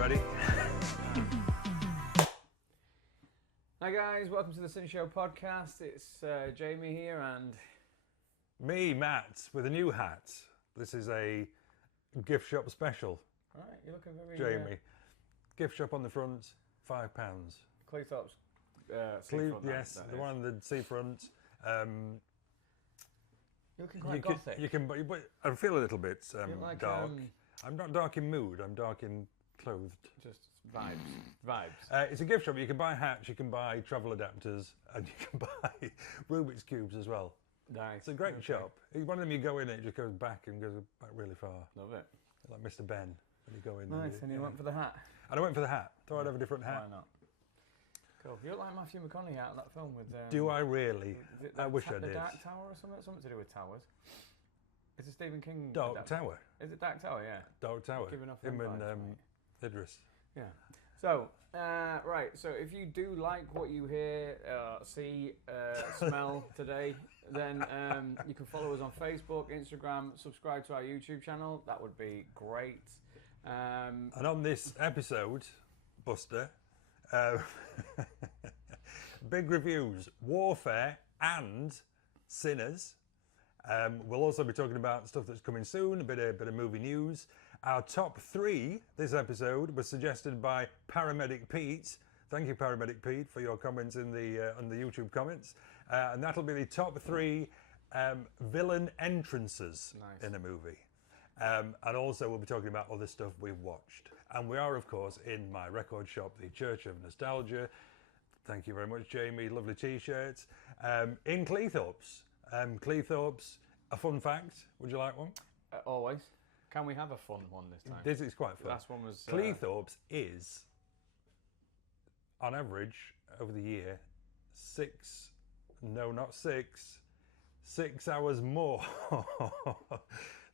Ready? Hi guys, welcome to the Cine Show podcast. It's Jamie here and... Me, Matt, with a new hat. This is a gift shop special. Alright, you're looking very... Jamie. Gift shop on the front, £5. Cleethorpes seafront. Yes, the one on the seafront. You're looking quite gothic. You can, but I feel a little bit like, dark. I'm not dark in mood, I'm dark in clothed. Just vibes. It's a gift shop. You can buy hats, you can buy travel adapters, and you can buy Rubik's Cubes as well. Nice. It's a great shop. One of them, you go in, it just goes back and goes back really far. Love it. Like Mr. Ben, when you go in. Nice, and you went for the hat. And I went for the hat. Thought I'd have a different hat. Why not? Cool. You look like Matthew McConaughey out of that film with... Do I really? I wish I The did. Dark Tower or something? Something to do with towers. It's a Stephen King... Dark Tower. Is it Dark Tower? Yeah. Dark Tower. Giving off Him and vibes, mate. Idris. Yeah. So, right. So if you do like what you hear, see, smell today, then you can follow us on Facebook, Instagram, subscribe to our YouTube channel. That would be great. And on this episode, Buster, big reviews, Warfare and Sinners. We'll also be talking about stuff that's coming soon, a bit of movie news. Our top 3 this episode was suggested by Paramedic Pete. Thank you, Paramedic Pete, for your comments in the on the YouTube comments. And that'll be the top 3 villain entrances in a movie. And also we'll be talking about other stuff we've watched. And we are, of course, in my record shop, the Church of Nostalgia. Thank you very much, Jamie. Lovely T-shirts. In Cleethorpes. Cleethorpes, a fun fact. Would you like one? Always. Can we have a fun one this time? This is quite fun. The last one was... Cleethorpes is, on average, over the year, 6 hours more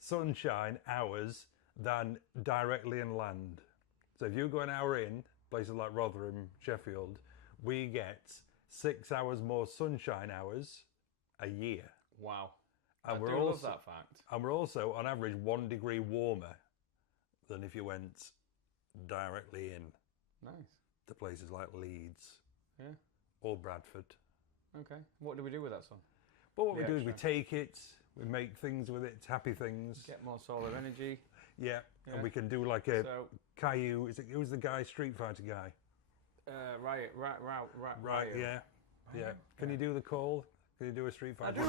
sunshine hours than directly inland. So if you go an hour in, places like Rotherham, Sheffield, we get 6 hours more sunshine hours a year. Wow. And I love that fact. And we're also, on average, 1 degree warmer than if you went directly in. Nice. To places like Leeds. Yeah. Or Bradford. Okay. What do we do with that sun? But what we do is we take it, we make things with it, happy things. Get more solar energy. Yeah. And we can do like a Caillou. Who's the guy, Street Fighter guy? Riot. Yeah. Yeah. Can you do the call? Can you do a Street Fighter?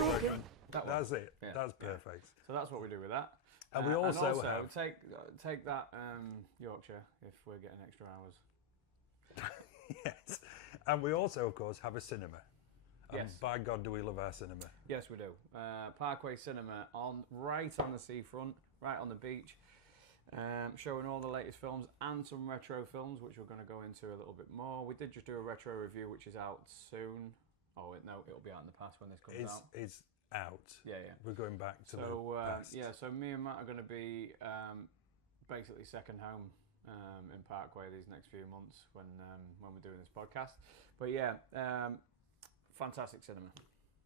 That's it. Yeah. That's perfect. So that's what we do with that. And we also have... take that Yorkshire if we're getting extra hours. Yes. And we also, of course, have a cinema. Yes. And by God, do we love our cinema. Yes, we do. Parkway Cinema, right on the seafront, right on the beach, showing all the latest films and some retro films, which we're going to go into a little bit more. We did just do a retro review, which is out soon. Oh, no, it'll be out in the past when this comes out. It's out. Yeah. We're going back to the past. Yeah, so me and Matt are going to be basically second home in Parkway these next few months when we're doing this podcast. But yeah, fantastic cinema.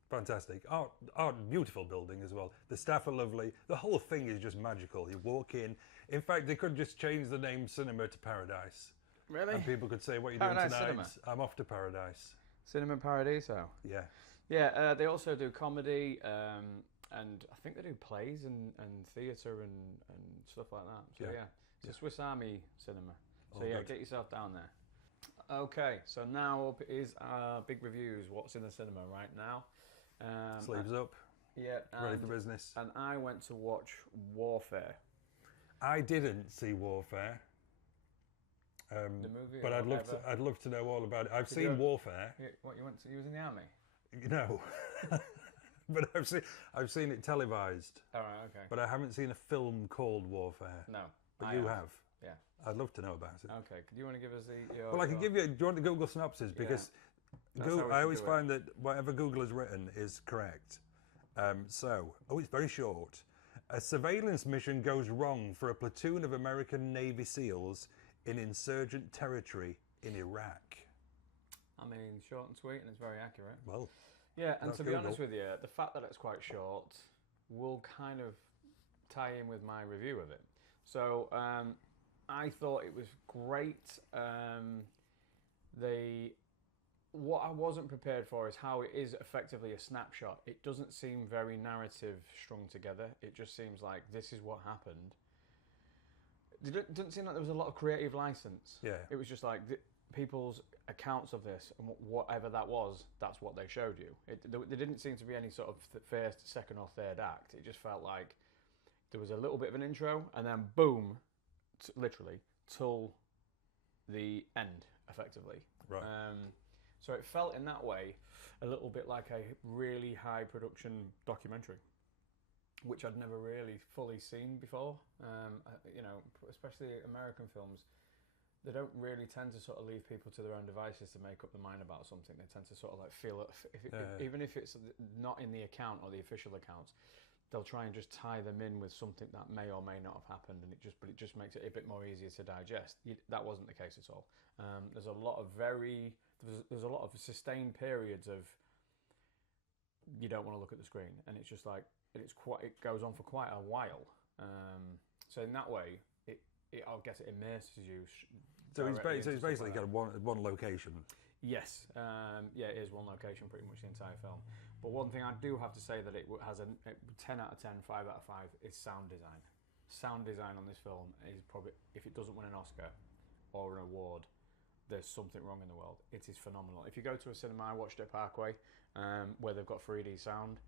Fantastic. Art, beautiful building as well. The staff are lovely. The whole thing is just magical. You walk in. In fact, they could just change the name Cinema to Paradise. Really? And people could say, what are you Paradise doing tonight? Cinema. I'm off to Paradise. Cinema Paradiso. Yeah. Yeah, they also do comedy, and I think they do plays and theatre and stuff like that. So yeah, it's a Swiss Army cinema. So good. Get yourself down there. Okay, so now up is our big reviews. What's in the cinema right now? Sleeves up. Yeah. Ready for business. And I went to watch Warfare. I didn't see Warfare. The movie, but I'd love to know all about it. I've seen Warfare. What, you was in the army? No, but I've seen it televised. All right, okay. But I haven't seen a film called Warfare. No, but you have. Yeah. I'd love to know about it. Okay. Do you want to give us the? Well, I can give you. Do you want the Google synopsis? Because I always find that whatever Google has written is correct. It's very short. A surveillance mission goes wrong for a platoon of American Navy SEALs in insurgent territory in Iraq. I mean, short and sweet, and it's very accurate. Well, yeah, and to be honest with you, the fact that it's quite short will kind of tie in with my review of it. So I thought it was great. What I wasn't prepared for is how it is effectively a snapshot. It doesn't seem very narrative strung together. It just seems like this is what happened. It didn't seem like there was a lot of creative license. Yeah. It was just like people's accounts of this, and whatever that was, that's what they showed you. There didn't seem to be any sort of first, second, or third act. It just felt like there was a little bit of an intro, and then boom, literally, till the end, effectively. Right. So it felt in that way a little bit like a really high production documentary, which I'd never really fully seen before. Especially American films, they don't really tend to sort of leave people to their own devices to make up their mind about something. They tend to sort of like feel it, even if it's not in the account or the official accounts, they'll try and just tie them in with something that may or may not have happened, and it just makes it a bit more easier to digest. That wasn't the case at all. There's a lot of sustained periods of you don't want to look at the screen, and it's just like it goes on for quite a while. So in that way, I guess it immerses you. So it's basically got one location. Yes, it is one location pretty much the entire film. But one thing I do have to say that it has a 10 out of 10, 5 out of 5 is sound design. Sound design on this film is probably, if it doesn't win an Oscar or an award, there's something wrong in the world. It is phenomenal. If you go to a cinema, I watched it at Parkway, where they've got 3D sound,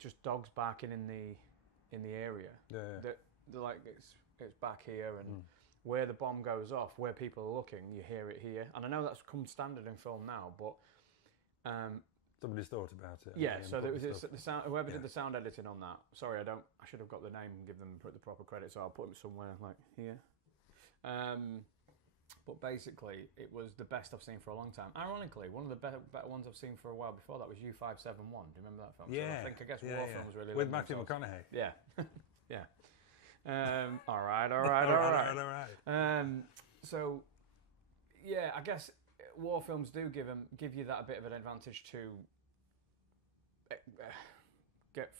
just dogs barking in the area. Yeah. They're like it's back here, and where the bomb goes off, where people are looking, you hear it here. And I know that's come standard in film now, but somebody's thought about it. Yeah, so there was the sound. Whoever did the sound editing on that. Sorry, I should have got the name and give them the proper credit. So I'll put them somewhere like here. But basically, it was the best I've seen for a long time. Ironically, one of the better ones I've seen for a while before that was U571. Do you remember that film? Yeah. So I guess war films really with Matthew McConaughey. Yeah, yeah. All right. So, yeah, I guess war films do give you that a bit of an advantage to get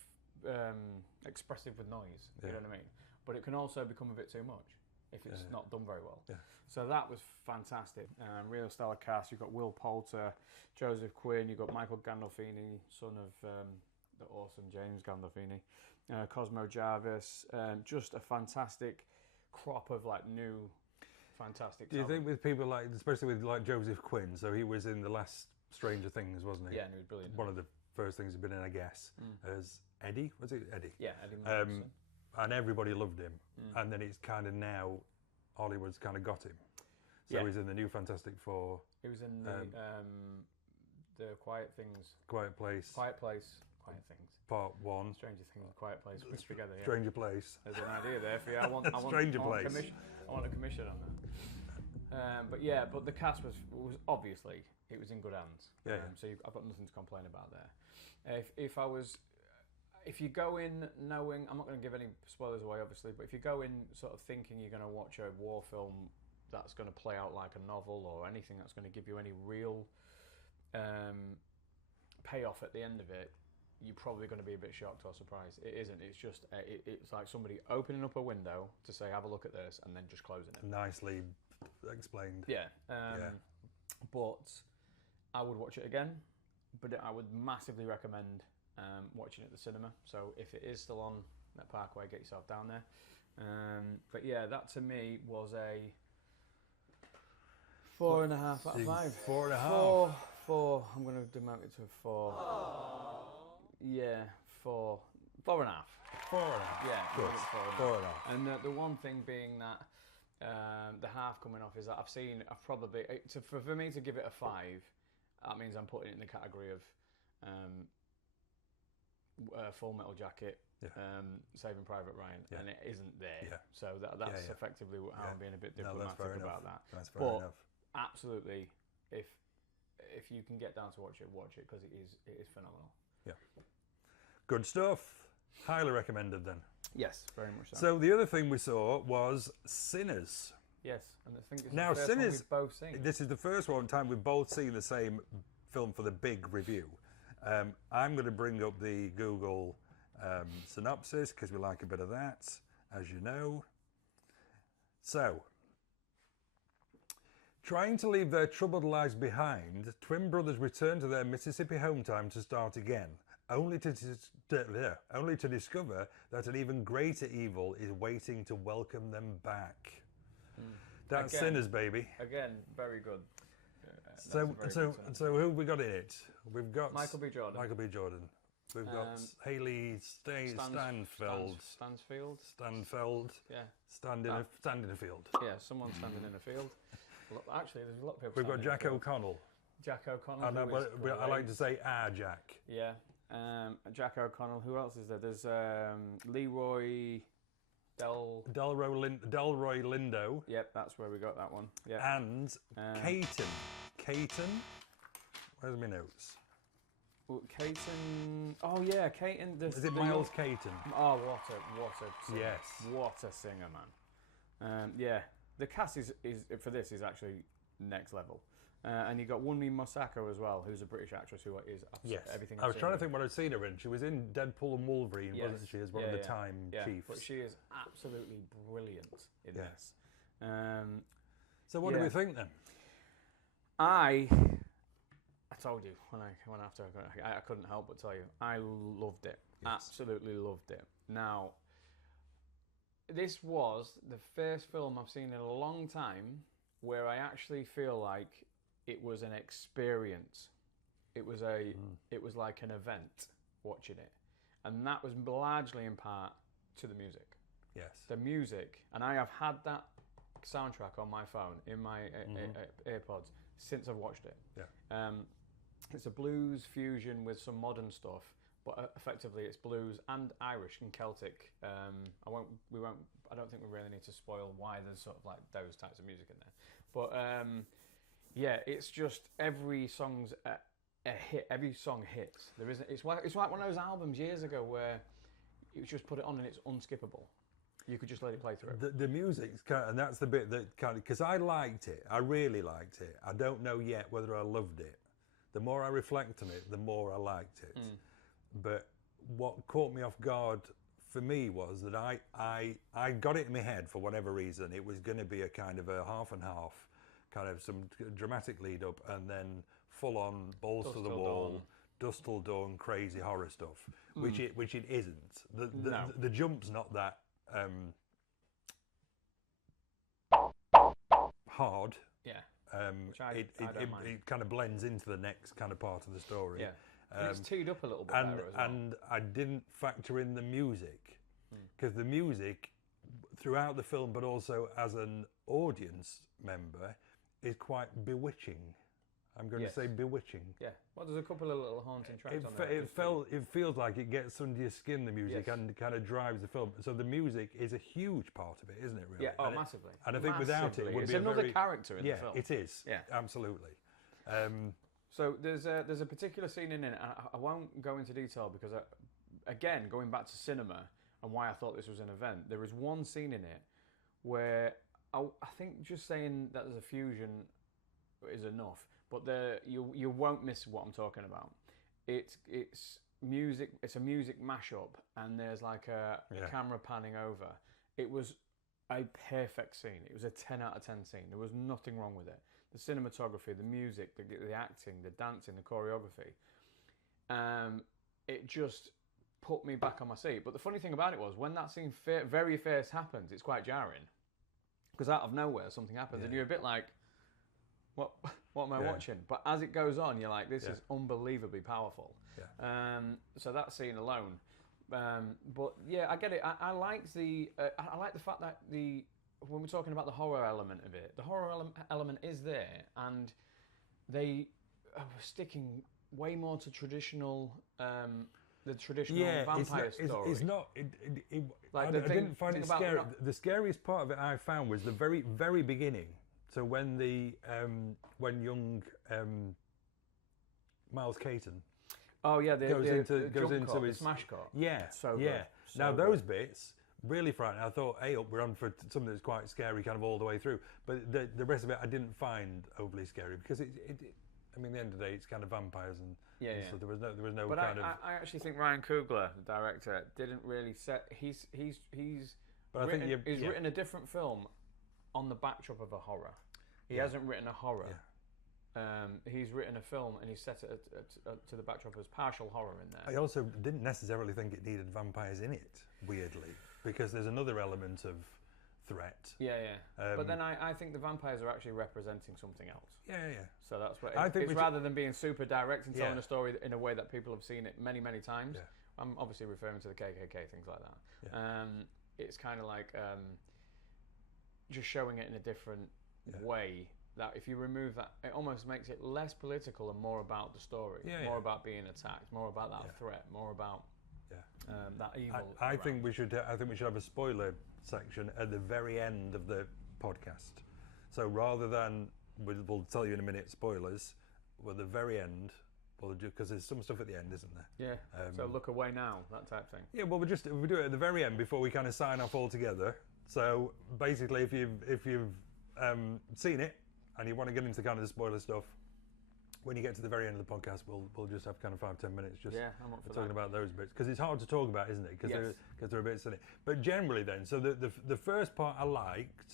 expressive with noise. You know what I mean? But it can also become a bit too much if it's not done very well. Yeah. So that was fantastic. Real stellar cast. You've got Will Poulter, Joseph Quinn. You've got Michael Gandolfini, son of the awesome James Gandolfini. Cosmo Jarvis, just a fantastic crop of like new, fantastic talent. Do you think with people like, especially with like Joseph Quinn, so he was in the last Stranger Things, wasn't he? Yeah, and he was brilliant. One of the first things he'd been in, I guess, as Eddie. Was it Eddie? Yeah, Eddie. And everybody loved him. And then it's kind of now Hollywood's kind of got him. So he's in the new Fantastic Four. He was in the Quiet Things. Quiet Place. Quiet Things. Part 1. Stranger Things, Quiet Place, mixed together. Yeah. Stranger Place. There's an idea there for you. I want Stranger Place. I want a commission on that. But the cast was obviously it was in good hands. Yeah. So I've got nothing to complain about there. If you go in knowing, I'm not going to give any spoilers away, obviously, but if you go in sort of thinking you're going to watch a war film that's going to play out like a novel or anything that's going to give you any real payoff at the end of it, you're probably going to be a bit shocked or surprised. It isn't. It's just it's like somebody opening up a window to say, have a look at this, and then just closing it. Nicely explained. Yeah. But I would watch it again, but I would massively recommend watching it at the cinema. So if it is still on at Parkway, get yourself down there. But yeah, that to me was a 4.5 out of 5. 4.5. 4. I'm going to demote it to a 4. Yeah, 4. 4.5. 4.5. Yeah, good. 4.5. And the one thing being that the half coming off is that I've probably for me to give it a 5, that means I'm putting it in the category of Full Metal Jacket, Saving Private Ryan, and it isn't there. Yeah. So that's effectively how I'm being a bit diplomatic about that. That's fair enough. Absolutely, if you can get down to watch it because it is phenomenal. Yeah. Good stuff. Highly recommended then. Yes, very much so. So the other thing we saw was Sinners. Yes, and I think it's now, the first Sinners, one we've both seen. This is the first time we've both seen the same film for the big review. I'm going to bring up the Google synopsis because we like a bit of that, as you know. So, trying to leave their troubled lives behind, twin brothers return to their Mississippi hometown to start again, only to discover that an even greater evil is waiting to welcome them back. That's Again. Sinners, baby. Again, very good. So who have we got in it? We've got Michael B. Jordan. Michael B. Jordan. We've got Haley Stanfield. Stanfield. Yeah. Stand in a field. Yeah, someone standing in a field. Actually, there's a lot of people. We've got Jack O'Connell. Jack O'Connell. I like to say Jack. Yeah. Jack O'Connell. Who else is there? There's Leroy Delroy Lindo. Yep, that's where we got that one. Yeah. And Caton. Where's my notes? Caton. Oh yeah, Caton. Is it Miles Caton? Oh, what a singer. Yes. What a singer, man. Yeah, the cast is for this is actually next level. And you got Wunmi Mosaku as well, who's a British actress who is everything. I was trying to think what I'd seen her in. She was in Deadpool and Wolverine, wasn't she, as one of the Time Chiefs? But she is absolutely brilliant in this. So what do we think then? I told you when after I couldn't help but tell you I loved it. Yes. Absolutely loved it. Now, this was the first film I've seen in a long time where I actually feel like it was an experience. It was like an event watching it, and that was largely in part to the music. Yes, the music, and I have had that soundtrack on my phone in my AirPods since I've watched it. Yeah, it's a blues fusion with some modern stuff, but effectively it's blues and Irish and Celtic. I don't think we really need to spoil why there's sort of like those types of music in there, but yeah, it's just every song's a hit. Every song hits. There isn't. It's like one of those albums years ago where you just put it on and it's unskippable. You could just let it play through. The music's kind of, and that's the bit that kind of, because I liked it. I really liked it. I don't know yet whether I loved it. The more I reflect on it, the more I liked it. But what caught me off guard for me was that I got it in my head for whatever reason. It was going to be a kind of a half and half, kind of some dramatic lead up, and then full on balls to the wall, dusk till dawn, crazy horror stuff, which it isn't. The jump's not that hard. Yeah. It kind of blends into the next kind of part of the story. Yeah. It's teed up a little bit better as well. And I didn't factor in the music, because the music throughout the film, but also as an audience member, is quite bewitching. I'm going to say bewitching. Yeah. Well, there's a couple of little haunting tracks on there. It feels like it gets under your skin, the music, and kind of drives the film. So the music is a huge part of it, isn't it, really? Yeah, massively. And I think without it would it's be another character in the film. Yeah, it is. Yeah. Absolutely. So there's a particular scene in it, and I won't go into detail because, again, going back to cinema and why I thought this was an event, there is one scene in it where I think just saying that there's a fusion is enough, but you won't miss what I'm talking about. It's music. It's a music mashup, and there's like a camera panning over. It was a perfect scene. It was a 10 out of 10 scene. There was nothing wrong with it. The cinematography, the music, the acting, the dancing, the choreography. It just put me back on my seat. But the funny thing about it was, when that scene very first happens, it's quite jarring. Because out of nowhere, something happens, and you're a bit like, what am I watching? But as it goes on, you're like, this is unbelievably powerful. Yeah. So that scene alone. But yeah, I get it. I like the fact that when we're talking about the horror element of it, the horror element is there, and they are sticking way more to traditional, the traditional vampire story. It's not. I didn't find it scary. The scariest part of it I found was the very, very beginning. So when young Miles Caton goes into his smash cut. Yeah, so yeah. Good. So now those bits really frightening. I thought, hey, we're on for something that's quite scary, kind of all the way through. But the rest of it, I didn't find overly scary because I mean, at the end of the day, it's kind of vampires and so there was no but kind of. I actually think Ryan Coogler, the director, didn't really set. He's written a different film on the backdrop of a horror. He hasn't written a horror. He's written a film and he's set it to the backdrop as partial horror in there. I also didn't necessarily think it needed vampires in it, weirdly, because there's another element of threat. But then I think the vampires are actually representing something else. So that's what it's rather than being super direct and telling a story in a way that people have seen it many, many times. I'm obviously referring to the KKK, things like that. It's kind of like just showing it in a different way. That if you remove that, it almost makes it less political and more about the story, more about being attacked, more about that threat, more about that evil. I think we should have a spoiler section at the very end of the podcast. So rather than we'll tell you in a minute spoilers, well, at the very end we'll do, because there's some stuff at the end, isn't there? So look away now, that type thing. Yeah, well, we do it at the very end before we kind of sign off altogether. So basically, if you've seen it and you want to get into kind of the spoiler stuff, when you get to the very end of the podcast, we'll just have kind of 5-10 minutes just I'm up for talking that. about those bits, because it's hard to talk about, isn't it? Because there are bits in it. But generally, then, so the first part I liked,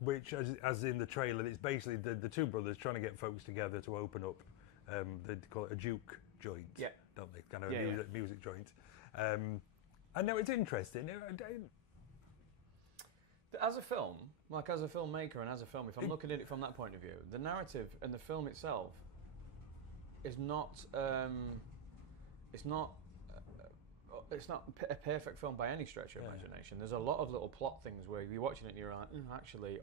which as in the trailer, it's basically the two brothers trying to get folks together to open up. They call it a juke joint, don't they? Kind of music joint. I know it's interesting. As a film, like as a filmmaker and as a film, if I'm looking at it from that point of view, the narrative and the film itself is not. It's not a perfect film by any stretch of imagination. There's a lot of little plot things where you're watching it and you're like, actually,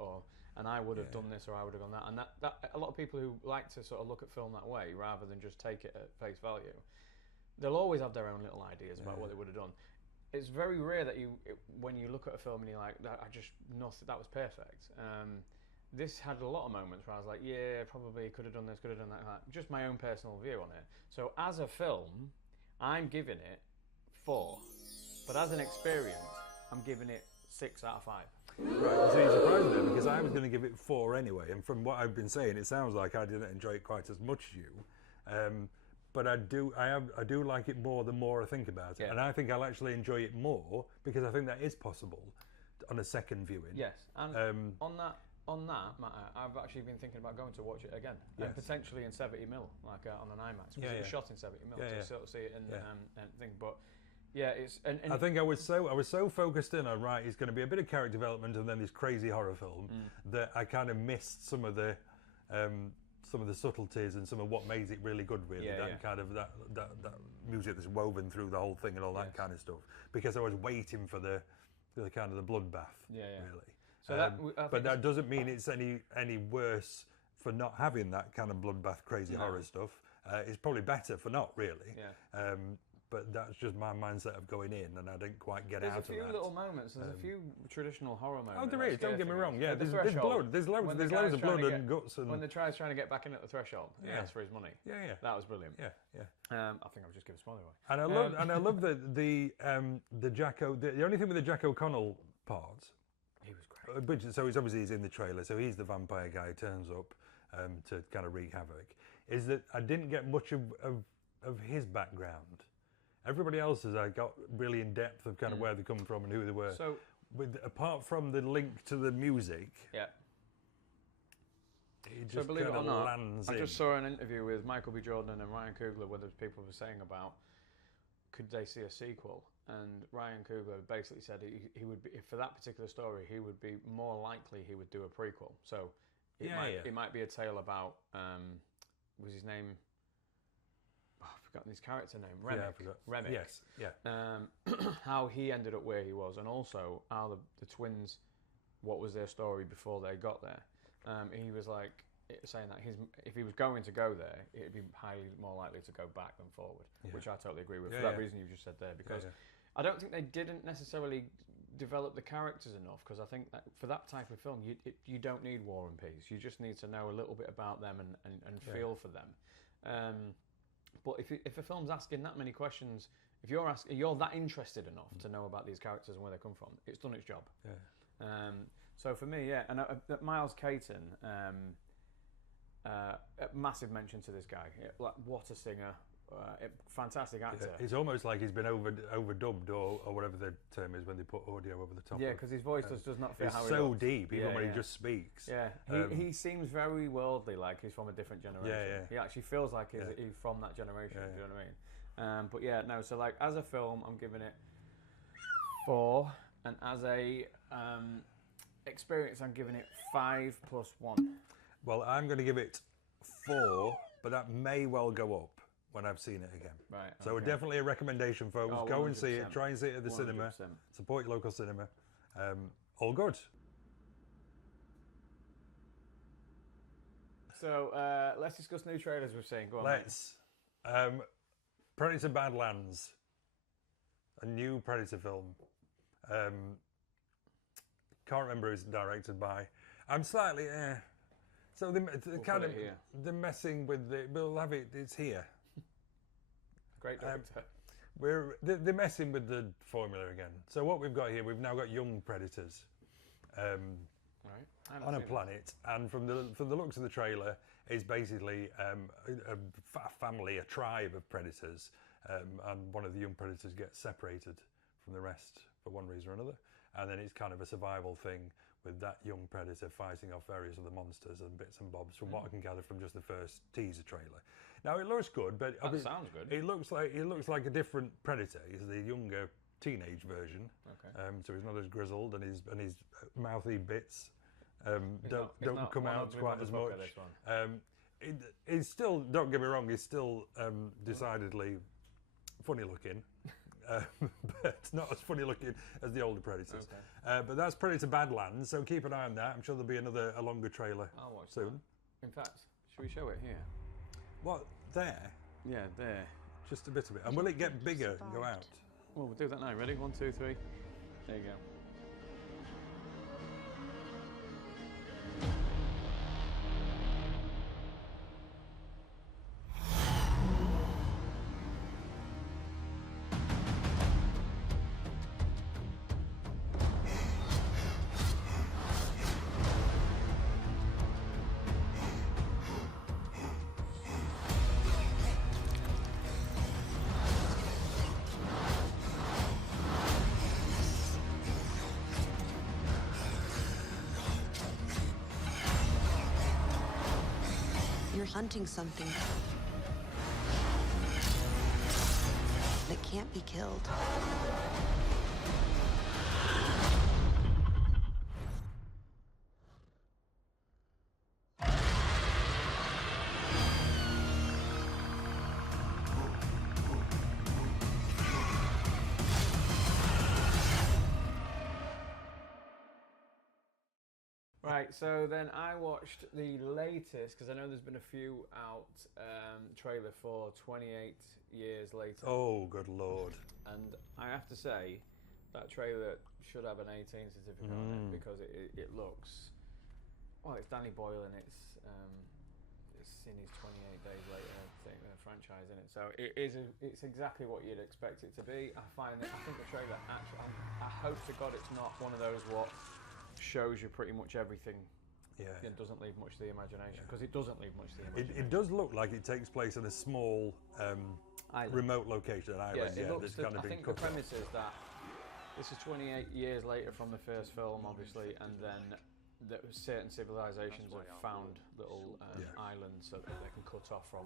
and I would have done this or I would have done that. And that a lot of people who like to sort of look at film that way rather than just take it at face value, they'll always have their own little ideas about what they would have done. It's very rare that when you look at a film and you're like, that was perfect. This had a lot of moments where I was like, probably could have done this, could have done that. Just my own personal view on it. So as a film, I'm giving it 4, but as an experience, I'm giving it 6 out of 5. Right, so you surprised me because I was going to give it 4 anyway, and from what I've been saying, it sounds like I didn't enjoy it quite as much as you. But I do like it more the more I think about it, and I think I'll actually enjoy it more because I think that is possible on a second viewing. Yes, and on that matter, I've actually been thinking about going to watch it again, and potentially in 70mm, like on an IMAX, because it was shot in 70mm to sort of see it and thing. But it's. And I think I was so focused in on it's going to be a bit of character development and then this crazy horror film that I kind of missed some of the subtleties and some of what makes it really good, really. Kind of that music that's woven through the whole thing and all that kind of stuff. Because I was waiting for the kind of the bloodbath, really. So but that doesn't mean it's any worse for not having that kind of bloodbath, crazy horror stuff. It's probably better for not, really. But that's just my mindset of going in, and I didn't quite get out of that. There's a few little moments. There's a few traditional horror moments. Oh, there is. Don't get me wrong. Yeah, there's blood. There's loads of blood and guts. And when the guy's trying to get back in at the threshold, he asks for his money. That was brilliant. Yeah. I think I'll just give a spoiler away. And I love the Jack the only thing with the Jack O'Connell part. He was great. So he's in the trailer. So he's the vampire guy who turns up to kind of wreak havoc. Is that I didn't get much of his background. Everybody else has got really in depth of kind of where they come from and who they were. So, apart from the link to the music, it just believe it or not, I just saw an interview with Michael B. Jordan and Ryan Coogler where people were saying about could they see a sequel, and Ryan Coogler basically said he would be, for that particular story, he would be more likely he would do a prequel. So it might be a tale about was his name. I've forgotten his character name. Remick. Yes. Yeah. How he ended up where he was, and also how the twins, what was their story before they got there. He was like saying that if he was going to go there, it'd be highly more likely to go back than forward, which I totally agree with. For that reason you just said there, because I don't think they didn't necessarily develop the characters enough, because I think that for that type of film, you don't need War and Peace. You just need to know a little bit about them and feel for them. But if a film's asking that many questions, if you're that interested enough to know about these characters and where they come from, it's done its job. So for me, and Miles Caton, a massive mention to this guy. Like, what a singer! fantastic actor. It's almost like he's been overdubbed or whatever the term is when they put audio over the top. Yeah, because his voice does not fit it's how he so looks. deep, even when he just speaks. Yeah, he seems very worldly, like he's from a different generation. Yeah. He actually feels like he's from that generation. Do you know what I mean? But yeah, no. So like as a film, I'm giving it 4, and as a experience, I'm giving it 5 + 1. Well, I'm going to give it 4, but that may well go up when I've seen it again. Right. So definitely a recommendation, folks. Oh, go and see it. Try and see it at the 100%. cinema. Support your local cinema. All good. So let's discuss new trailers we've seen. Go on. Let's. Predator Badlands, a new Predator film. Can't remember who it's directed by. I'm slightly. So they're messing with the. We'll have it. It's here. Great director. They're messing with the formula again. So what we've got here, we've now got young predators Right. on a planet, and from the looks of the trailer, it's basically a family, a tribe of predators, and one of the young predators gets separated from the rest for one reason or another, and then it's kind of a survival thing with that young predator fighting off various other monsters and bits and bobs, from what I can gather from just the first teaser trailer. Now it looks good, but that sounds good. It looks like a different predator. He's the younger teenage version. Okay. So he's not as grizzled, and his mouthy bits don't come out quite as much. He's still, don't get me wrong, he's still decidedly funny looking. But not as funny looking as the older Predators. Okay. But that's Predator Badlands, so keep an eye on that. I'm sure there'll be a longer trailer I'll watch soon. That. In fact, should we show it here? What, there? Yeah, there. Just a bit of it. And will it get bigger and go out? Well, we'll do that now. Ready? 1, 2, 3. There you go. You're hunting something that can't be killed. Right, so then I watched the latest, because I know there's been a few out, trailer for 28 Years Later. Oh, good Lord. And I have to say, that trailer should have an 18 certificate on it, because it looks... Well, it's Danny Boyle, and it's in his 28 Days Later franchise, in it. So it's exactly what you'd expect it to be. I think the trailer actually... I hope to God it's not one of those what... shows you pretty much everything. It doesn't leave much to the imagination, because it doesn't leave much to the imagination. It does look like it takes place in a small remote location, an island. I think the premise is that this is 28 years later from the first film, obviously, and then certain civilizations have found little islands so that they can cut off from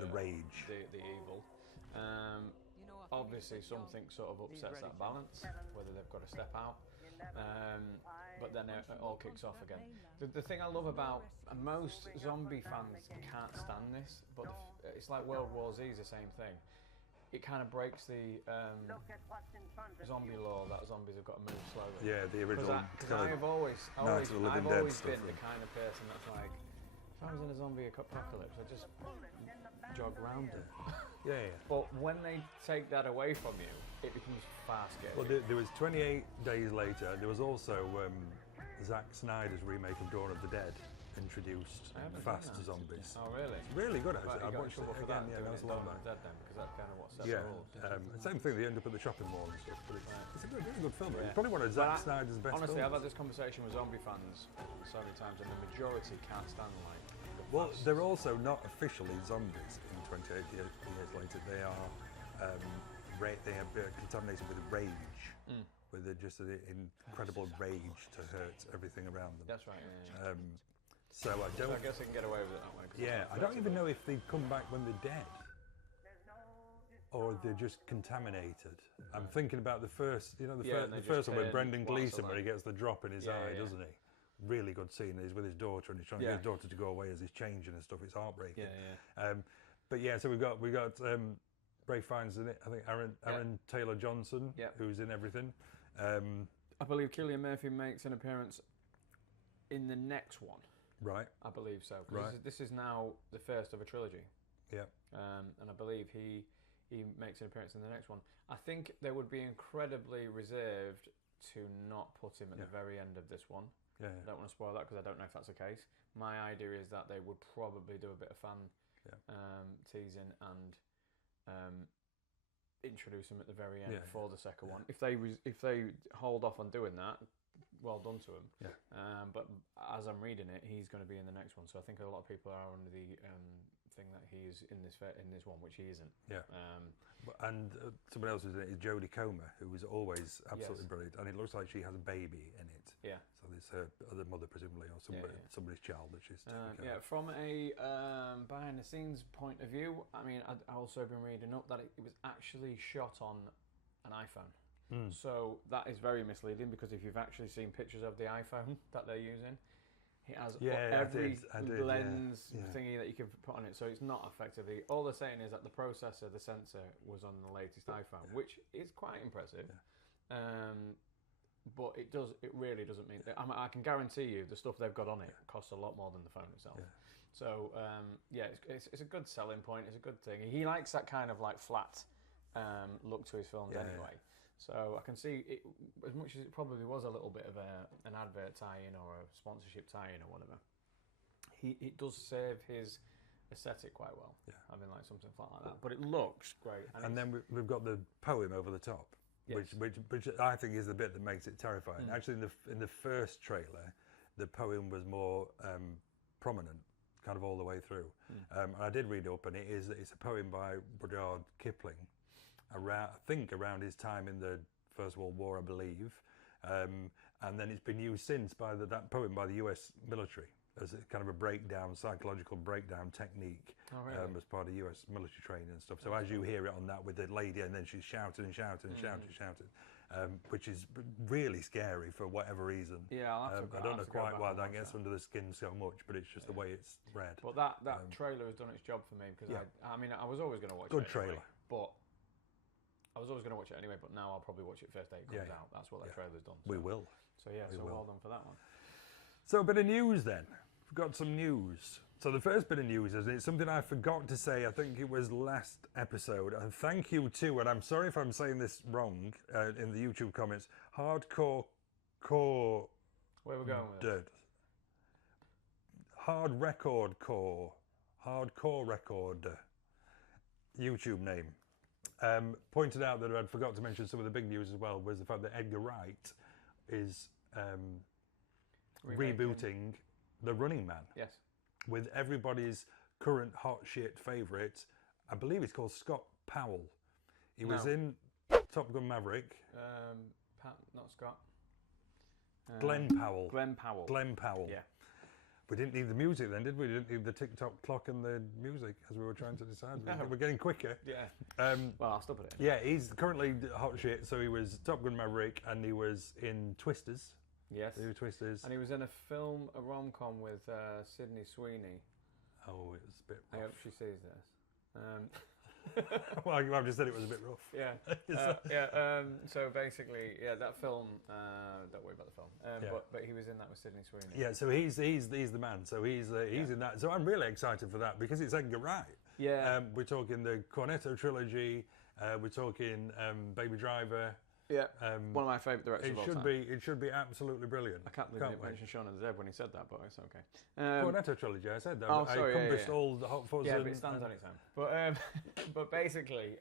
the rage, the evil. Obviously, something sort of upsets that balance, whether they've got to step out. But then it all kicks off again. The thing I love about most zombie fans can't stand this, but it's like World War Z is the same thing. It kind of breaks the zombie law that zombies have got to move slowly. Yeah, the original. Because I've always been the kind of person that's like, if I was in a zombie apocalypse, I'd just jog around it. Yeah. But when they take that away from you, it becomes fast scary. Well, there was 28 Days Later. There was also Zack Snyder's remake of Dawn of the Dead introduced fast zombies. Oh, really? It's really good, actually. I watched it again. Yeah, that was a long back. Dead then, because that's kind of what set the rules. same thing. They end up at the shopping mall and stuff. But it's a really good film. It's probably one of Zack Snyder's best honestly, films. I've had this conversation with zombie fans so many times, and the majority can't stand like. Well, they're also not officially zombies in 28 years later, they are they have been contaminated with rage, with just an incredible rage to hurt everything around them. That's right. Yeah. So I don't. So I guess they can get away with it that way. Yeah, I don't even know if they come back when they're dead, or they're just contaminated. I'm thinking about the first, the first one with Brendan Gleeson, where he gets the drop in his eye, doesn't he? Really good scene. He's with his daughter, and he's trying to get his daughter to go away as he's changing and stuff. It's heartbreaking. But yeah, so we got Ray Fiennes in it. I think Aaron Taylor Johnson, who's in everything. I believe Cillian Murphy makes an appearance in the next one. Right. I believe so. Right. This is now the first of a trilogy. Yeah. And I believe he makes an appearance in the next one. I think they would be incredibly reserved to not put him at the very end of this one. Yeah. I don't want to spoil that because I don't know if that's the case. My idea is that they would probably do a bit of fan teasing and introduce him at the very end for the second one. If they hold off on doing that, well done to him. Yeah. But as I'm reading it, he's going to be in the next one. So I think a lot of people are under the thing that he is in this one, which he isn't. Yeah. And someone else is in it is Jodie Comer, who was always absolutely brilliant, and it looks like she has a baby in it. Yeah. So there's her other mother, presumably, or somebody's child that she's taking care of. From a behind the scenes point of view, I mean, I've also been reading up that it was actually shot on an iPhone. So that is very misleading, because if you've actually seen pictures of the iPhone that they're using, it has every lens thingy that you can put on it. So it's not effectively. All they're saying is that the processor, the sensor, was on the latest iPhone, which is quite impressive. Yeah. But it really doesn't mean. I can guarantee you the stuff they've got on it costs a lot more than the phone itself. Yeah. So it's a good selling point. It's a good thing. He likes that kind of like flat look to his films anyway. Yeah. So I can see it, as much as it probably was a little bit of an advert tie-in or a sponsorship tie-in or whatever. It does serve his aesthetic quite well. Yeah. Having like something flat like that, but it looks great. And then we've got the poem over the top. Yes. Which I think is the bit that makes it terrifying. Actually, in the first trailer, the poem was more prominent, kind of all the way through. And I did read up, and it's a poem by Rudyard Kipling, around his time in the First World War, I believe. And then it's been used since by that poem by the US military as a kind of a psychological breakdown technique. Oh, really? As part of US military training and stuff. So as you hear it on that with the lady, and then she's shouting and shouting and shouting, which is really scary for whatever reason. Yeah, I don't know quite why that gets under the skin so much, but it's just the way it's read. But that trailer has done its job for me, because I was always going to watch it. Good trailer. But I was always going to watch it anyway, but now I'll probably watch it first day it comes out. That's what that trailer's done. So. We will. So well done for that one. So a bit of news then. We've got some news. So the first bit of news is it's something I forgot to say. I think it was last episode. And thank you to, and I'm sorry if I'm saying this wrong in the YouTube comments, Hardcore Core. Where we're going with it? Hardcore Record YouTube name. Pointed out that I'd forgot to mention some of the big news as well, was the fact that Edgar Wright is rebooting The Running Man. Yes. With everybody's current hot shit favourite, I believe it's called Scott Powell. He was in Top Gun Maverick. Not Scott. Glenn Powell. Glenn Powell. Yeah. We didn't need the music then, did we? We didn't need the tick-tock clock and the music as we were trying to decide. We're getting quicker. Yeah. Well, I'll stop it. Yeah, he's currently hot shit. So he was Top Gun Maverick, and he was in Twisters. Yes. He was Twisters. And he was in a rom-com with Sydney Sweeney. Oh, it was a bit rough. I hope she sees this. Well, I've just said it was a bit rough. Yeah. So basically, that film. Don't worry about the film. But he was in that with Sydney Sweeney. Yeah. So he's the man. So he's in that. So I'm really excited for that because it's Edgar Wright. Yeah. We're talking the Cornetto trilogy. We're talking Baby Driver. Yeah. One of my favourite directors of all time. It should be absolutely brilliant. I can't believe you mentioned Shaun of the Dead when he said that, but it's okay. Cornetto trilogy, I said that. Oh, sorry, I encompassed all the Hot Fuzz. Yeah, but it stands on its own. But basically,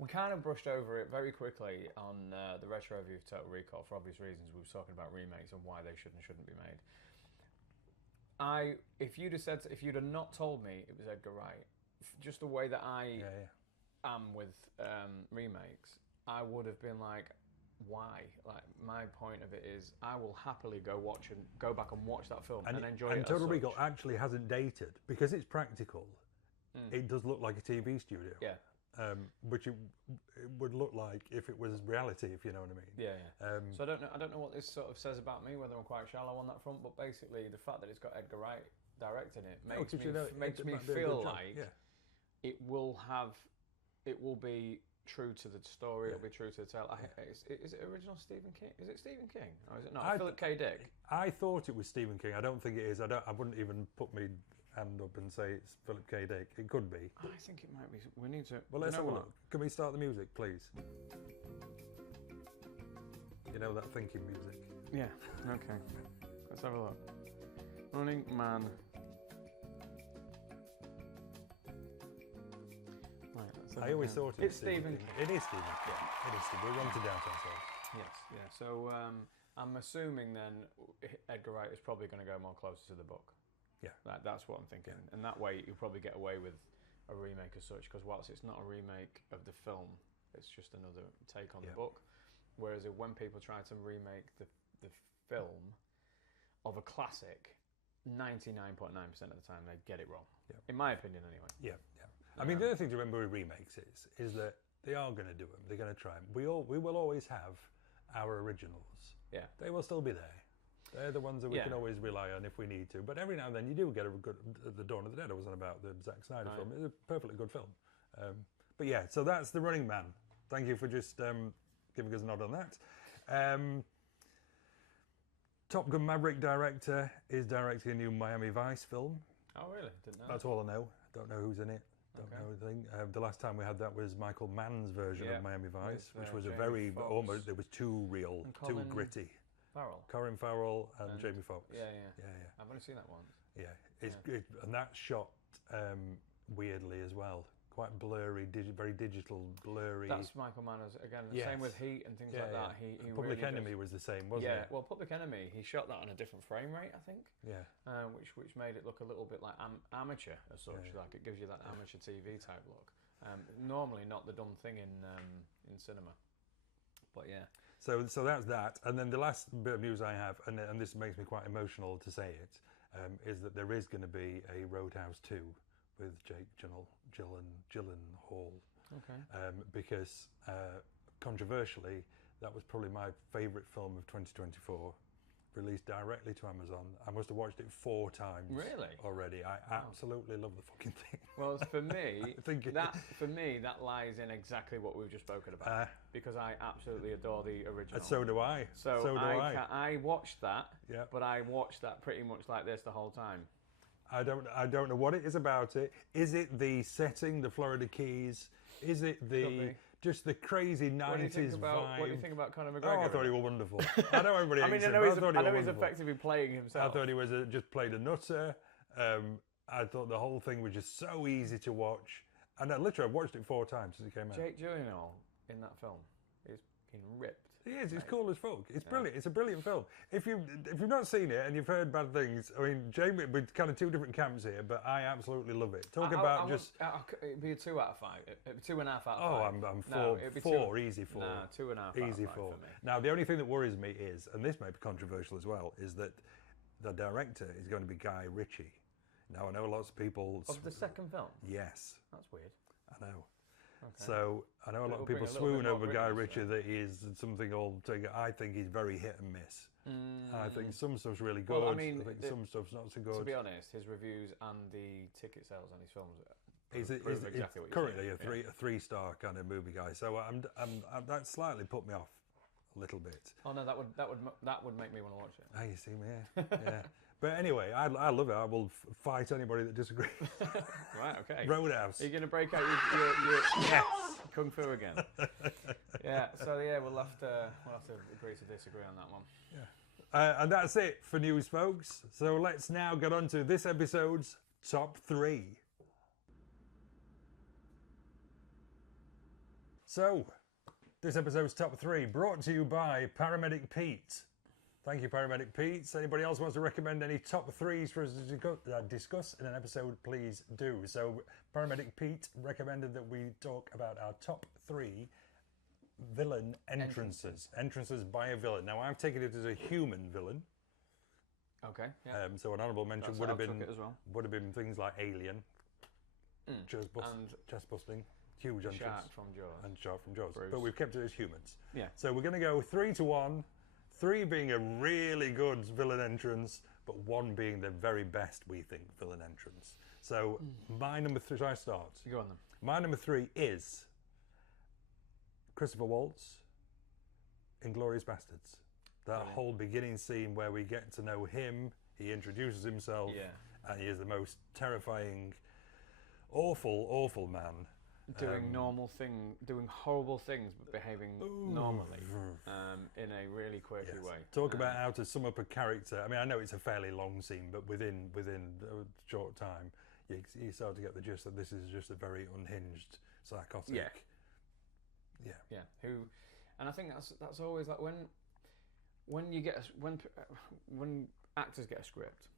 we kind of brushed over it very quickly on the retro review of Total Recall for obvious reasons. We were talking about remakes and why they should and shouldn't be made. If you'd have not told me it was Edgar Wright, just the way that I Yeah. am with remakes, I would have been like, why? Like, my point of it is, I will happily go back and watch that film and enjoy it. And Total as Recall such. actually hasn't dated because it's practical. It does look like a TV studio. Yeah. Which it would look like if it was reality, if you know what I mean. Yeah. So I don't know what this sort of says about me, whether I'm quite shallow on that front, but basically the fact that it's got Edgar Wright directing it makes me feel like it will be true to the story. It'll be true to the tale. Is it original Stephen King? Is it Stephen King or is it not? Philip K. Dick. I thought it was Stephen King. I don't think it is. I wouldn't even put my hand up and say it's Philip K. Dick. It could be. I think it might be. We need to. Well, let's have a look. Can we start the music, please? You know that thinking music. Yeah. Okay. Let's have a look. Running Man. I always thought it was Stephen King. It is Stephen King. Yeah. It is Stephen. We want to doubt ourselves. Yes. Yeah. So I'm assuming then Edgar Wright is probably going to go more closer to the book. Yeah. That's what I'm thinking. And that way you'll probably get away with a remake as such, because whilst it's not a remake of the film, it's just another take on the book. Whereas when people try to remake the film of a classic, 99.9% of the time they get it wrong. Yeah. In my opinion, anyway. Yeah. I mean, the other thing to remember with remakes is that they are going to do them. They're going to try them. We will always have our originals. Yeah. They will still be there. They're the ones that we can always rely on if we need to. But every now and then you do get a good... The Dawn of the Dead, I wasn't about the Zack Snyder film. It's a perfectly good film. But yeah, so that's The Running Man. Thank you for just giving us a nod on that. Top Gun Maverick director is directing a new Miami Vice film. Oh, really? Didn't know. That's all I know. Don't know who's in it. Don't know anything. The last time we had that was Michael Mann's version of Miami Vice, which was a very... almost... It was too real, too gritty. Colin Farrell and Jamie Foxx. Yeah. I've only seen that once. Yeah, it's good, and that's shot weirdly as well. Quite blurry, very digital, blurry. That's Michael Mann again. Same with Heat and things like that. He Public really Enemy was the same, wasn't it? Yeah. Well, Public Enemy, he shot that on a different frame rate, I think. Yeah. Which made it look a little bit like amateur as such. Like it gives you that amateur TV type look. Normally not the done thing in cinema. But yeah. So that's that. And then the last bit of news I have, and this makes me quite emotional to say it, is that there is going to be a Roadhouse 2 with Jake Gyllenhaal. Okay. Because controversially, that was probably my favourite film of 2024, released directly to Amazon. I must have watched it 4 times. Really? Already. I absolutely love the fucking thing. Well, for me, that lies in exactly what we've just spoken about. Because I absolutely adore the original. So do I. So do I. I watched that, but I watched that pretty much like this the whole time. I don't know what it is about it. Is it the setting, the Florida Keys? Is it just the crazy 90s vibe? What do you think about Conor McGregor? Oh, I thought he was wonderful. I know everybody hates him, I know he's effectively playing himself. I thought he was just played a nutter. I thought the whole thing was just so easy to watch. And literally, I've watched it 4 times since it came out. Jake Gyllenhaal in that film is being ripped. He is. It's cool as fuck. It's brilliant. It's a brilliant film. If you've not seen it and you've heard bad things, I mean, Jamie, we're kind of 2 different camps here, but I absolutely love it. It'd be a 2 out of 5. It'd be 2.5 out of 5. Oh, I'm 4, easy 4. Nah, 2.5 out of 5 easy 4. for me. Now, the only thing that worries me is, and this may be controversial as well, is that the director is going to be Guy Ritchie. Now, I know lots of people... Of the second film? Yes. That's weird. I know. Okay. So I know a lot of people swoon over Guy Ritchie that he is something altogether. I think he's very hit and miss. I think some stuff's really good. Well, I mean, I think some stuff's not so good. To be honest, his reviews and the ticket sales on his films he's exactly what currently a 3-star kind of movie guy. So that slightly put me off a little bit. Oh no, that would make me want to watch it. Oh, you see me, yeah. But anyway, I love it. I will fight anybody that disagrees. Right, okay. Roadhouse. Are you going to break out your yes. Kung Fu again? Yeah, so yeah, we'll have to agree to disagree on that one. Yeah. And that's it for news, folks. So let's now get on to this episode's top 3. So, this episode's top 3 brought to you by Paramedic Pete. Thank you, Paramedic Pete. Anybody else wants to recommend any top threes for us to discuss in an episode, please do. So, Paramedic Pete recommended that we talk about our top 3 villain entrances. Entrances by a villain. Now, I've taken it as a human villain. Okay. Yeah. So an honourable mention That's would how have I been took it as well. would have been things like Alien, chest busting, huge entrance, Shark from Jaws. and Shark from Jaws. Bruce. But we've kept it as humans. Yeah. So we're going to go 3-1. 3 being a really good villain entrance, but 1 being the very best, we think, villain entrance. So my number 3, shall I start? You go on then. My number 3 is Christopher Waltz, Inglourious Bastards. That whole beginning scene where we get to know him, he introduces himself, and he is the most terrifying, awful man. Doing doing horrible things, but behaving normally in a really quirky way. Talk about how to sum up a character. I mean, I know it's a fairly long scene, but within a short time, you start to get the gist that this is just a very unhinged, psychotic. Yeah. And I think that's always like when you get when actors get a script,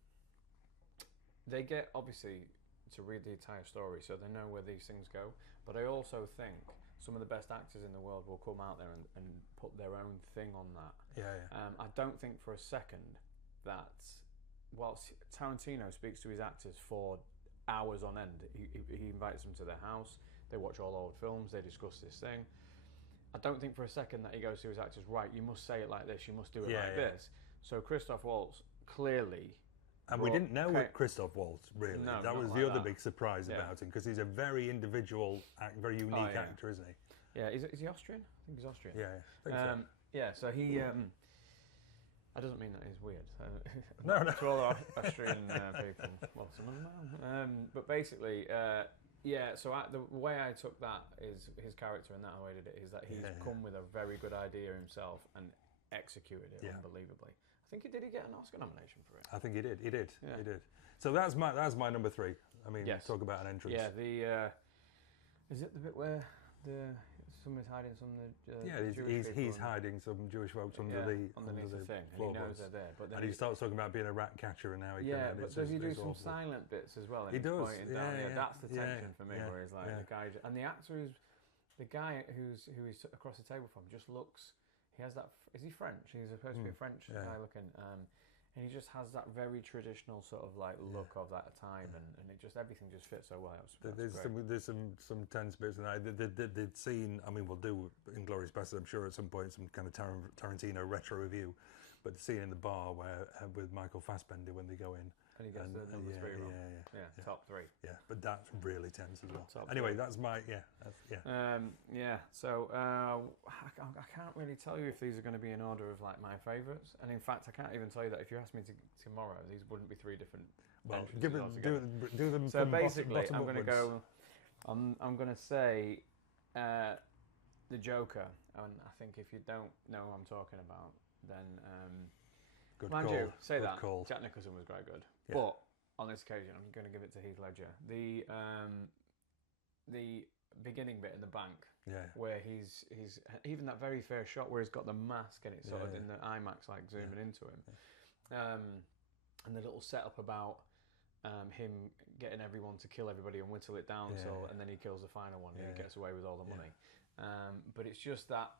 they get obviously to read the entire story, so they know where these things go. But I also think some of the best actors in the world will come out there and put their own thing on that. I don't think for a second that whilst Tarantino speaks to his actors for hours on end, he invites them to their house, they watch all old films, they discuss this thing. I don't think for a second that he goes to his actors, right, you must say it like this, you must do it like this. So Christoph Waltz clearly... And we didn't know Christoph Waltz, really. No, that was the other big surprise about him, because he's a very individual, very unique actor, isn't he? Yeah, is he Austrian? I think he's Austrian. I think so. So he... that doesn't mean that he's weird. No. To all Austrian people. Well, some of them are. But basically, so the way I took that is his character and that how I did it is that he's come with a very good idea himself and executed it unbelievably. I think he get an Oscar nomination for it. I think he did. He did. So that's my number 3. I mean, talk about an entrance. Yeah, is it the bit where somebody's hiding some of the he's hiding some Jewish folks underneath the thing, and he knows they're there. But then he starts talking about being a rat catcher and how he can. But does he do some silent bits as well? He does. That's the tension for me, where he's like the guy, and the actor the guy who he's across the table from just looks. He has that. Is he French? He's supposed to be a French guy looking, and he just has that very traditional sort of like look of that time, and it just everything just fits so well. There's some tense bits, and the scene. I mean, we'll do Inglourious Basterds, I'm sure, at some point, some kind of Tarantino retro review. But the scene in the bar where with Michael Fassbender when they go in. And he gets the number 3 wrong. Top 3. Yeah, but that's really tense as well. Anyway, that's my So I can't really tell you if these are going to be in order of like my favourites, and in fact, I can't even tell you that if you asked me tomorrow, these wouldn't be 3 different. Well, do them. So from basically, bottom I'm going to upwards. go. I'm going to say the Joker, and I think if you don't know who I'm talking about, then. Good Mind call. you, say Good that. Call. Jack Nicholson was quite good, Yeah. but on this occasion, I'm going to give it to Heath Ledger. The beginning bit in the bank, where he's even that very first shot where he's got the mask and it's sort of in the IMAX like zooming into him, and the little setup about him getting everyone to kill everybody and whittle it down, and then he kills the final one and he gets away with all the money. But it's just that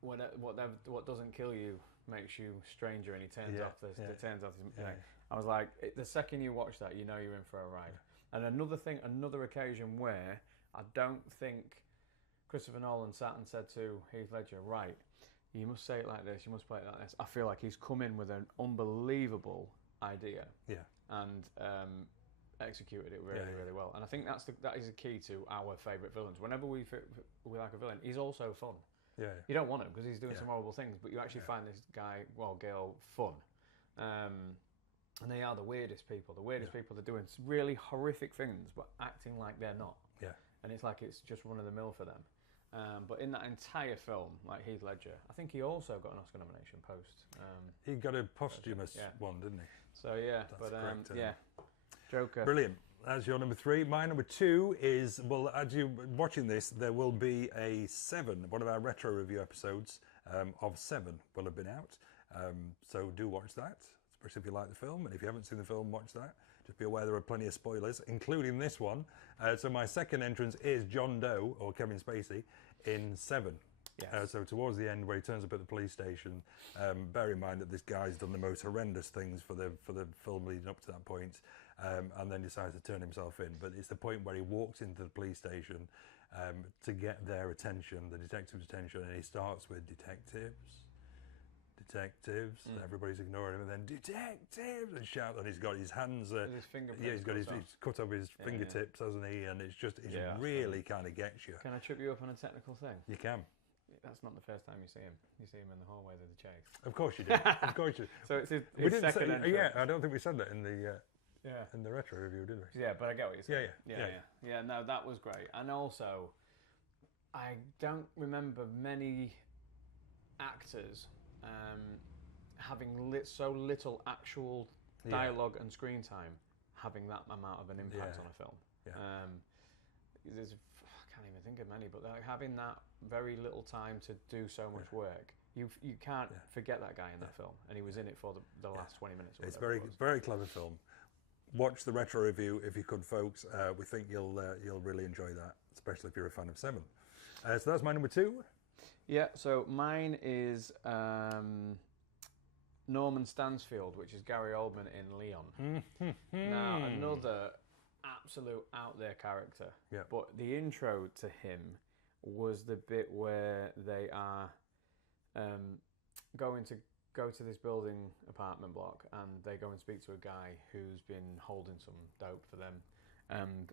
what doesn't kill you makes you stranger, and he turns off the turns off his, I was like, the second you watch that, you know you're in for a ride. And another occasion where I don't think Christopher Nolan sat and said to Heath Ledger, right, you must say it like this, you must play it like this. I feel like he's come in with an unbelievable idea and executed it really well. And I think that is the key to our favourite villains. Whenever we like a villain, he's also fun. You don't want him because he's doing some horrible things, but you actually find this guy, girl, fun. And they are the weirdest people. The weirdest people are doing really horrific things, but acting like they're not. And it's like it's just run of the mill for them. But in that entire film, like Heath Ledger, I think he also got an Oscar nomination post. He got a posthumous one, didn't he? So correct, Joker. Brilliant. That's your number 3. My number 2 is, well, as you're watching this, there will be a 7. One of our retro review episodes of 7 will have been out. So do watch that, especially if you like the film. And if you haven't seen the film, watch that. Just be aware there are plenty of spoilers, including this one. So my second entrance is John Doe, or Kevin Spacey, in Seven. Yes. So towards the end, where he turns up at the police station, bear in mind that this guy's done the most horrendous things for the film leading up to that point, and then decides to turn himself in. But it's the point where he walks into the police station to get their attention, the detective's attention, and he starts with detectives. Everybody's ignoring him, and then detectives, and shout, and he's got his hands. His fingerprints. Yeah, he's cut off his fingertips, hasn't he? And it's really kind of gets you. Can I trip you up on a technical thing? You can. That's not the first time you see him. You see him in the hallways of the chase. Of course you do. Of course you. So it's his second entrance. Yeah, I don't think we said that in the retro review, did we? Yeah, but I get what you're saying. Yeah. No, that was great. And also, I don't remember many actors having so little actual dialogue and screen time having that amount of an impact on a film. Yeah. I can't even think of many, but like having that very little time to do so much work, you can't forget that guy in that film, and he was in it for the last 20 minutes. Or it's very clever film. Watch the retro review if you could, folks. We think you'll really enjoy that, especially if you're a fan of Seven. So that's my number 2. Yeah, so mine is Norman Stansfield, which is Gary Oldman in Leon. Now, another absolute out there character. Yeah. But the intro to him was the bit where they are going to go to this building apartment block, and they go and speak to a guy who's been holding some dope for them, and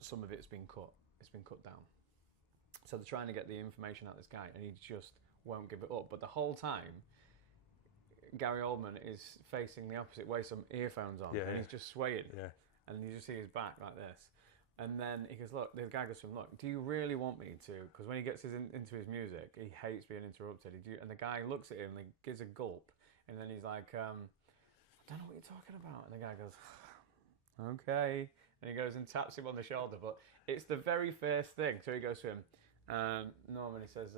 some of it's been cut. It's been cut down. So they're trying to get the information out of this guy, and he just won't give it up. But the whole time, Gary Oldman is facing the opposite way, some earphones on, and he's just swaying. Yeah. And you just see his back like this. And then he goes, look, the guy goes to him, look, do you really want me to? Because when he gets into his music, he hates being interrupted. And the guy looks at him and he gives a gulp. And then he's like, I don't know what you're talking about. And the guy goes, okay. And he goes and taps him on the shoulder. But it's the very first thing. So he goes to him, Norman, he says,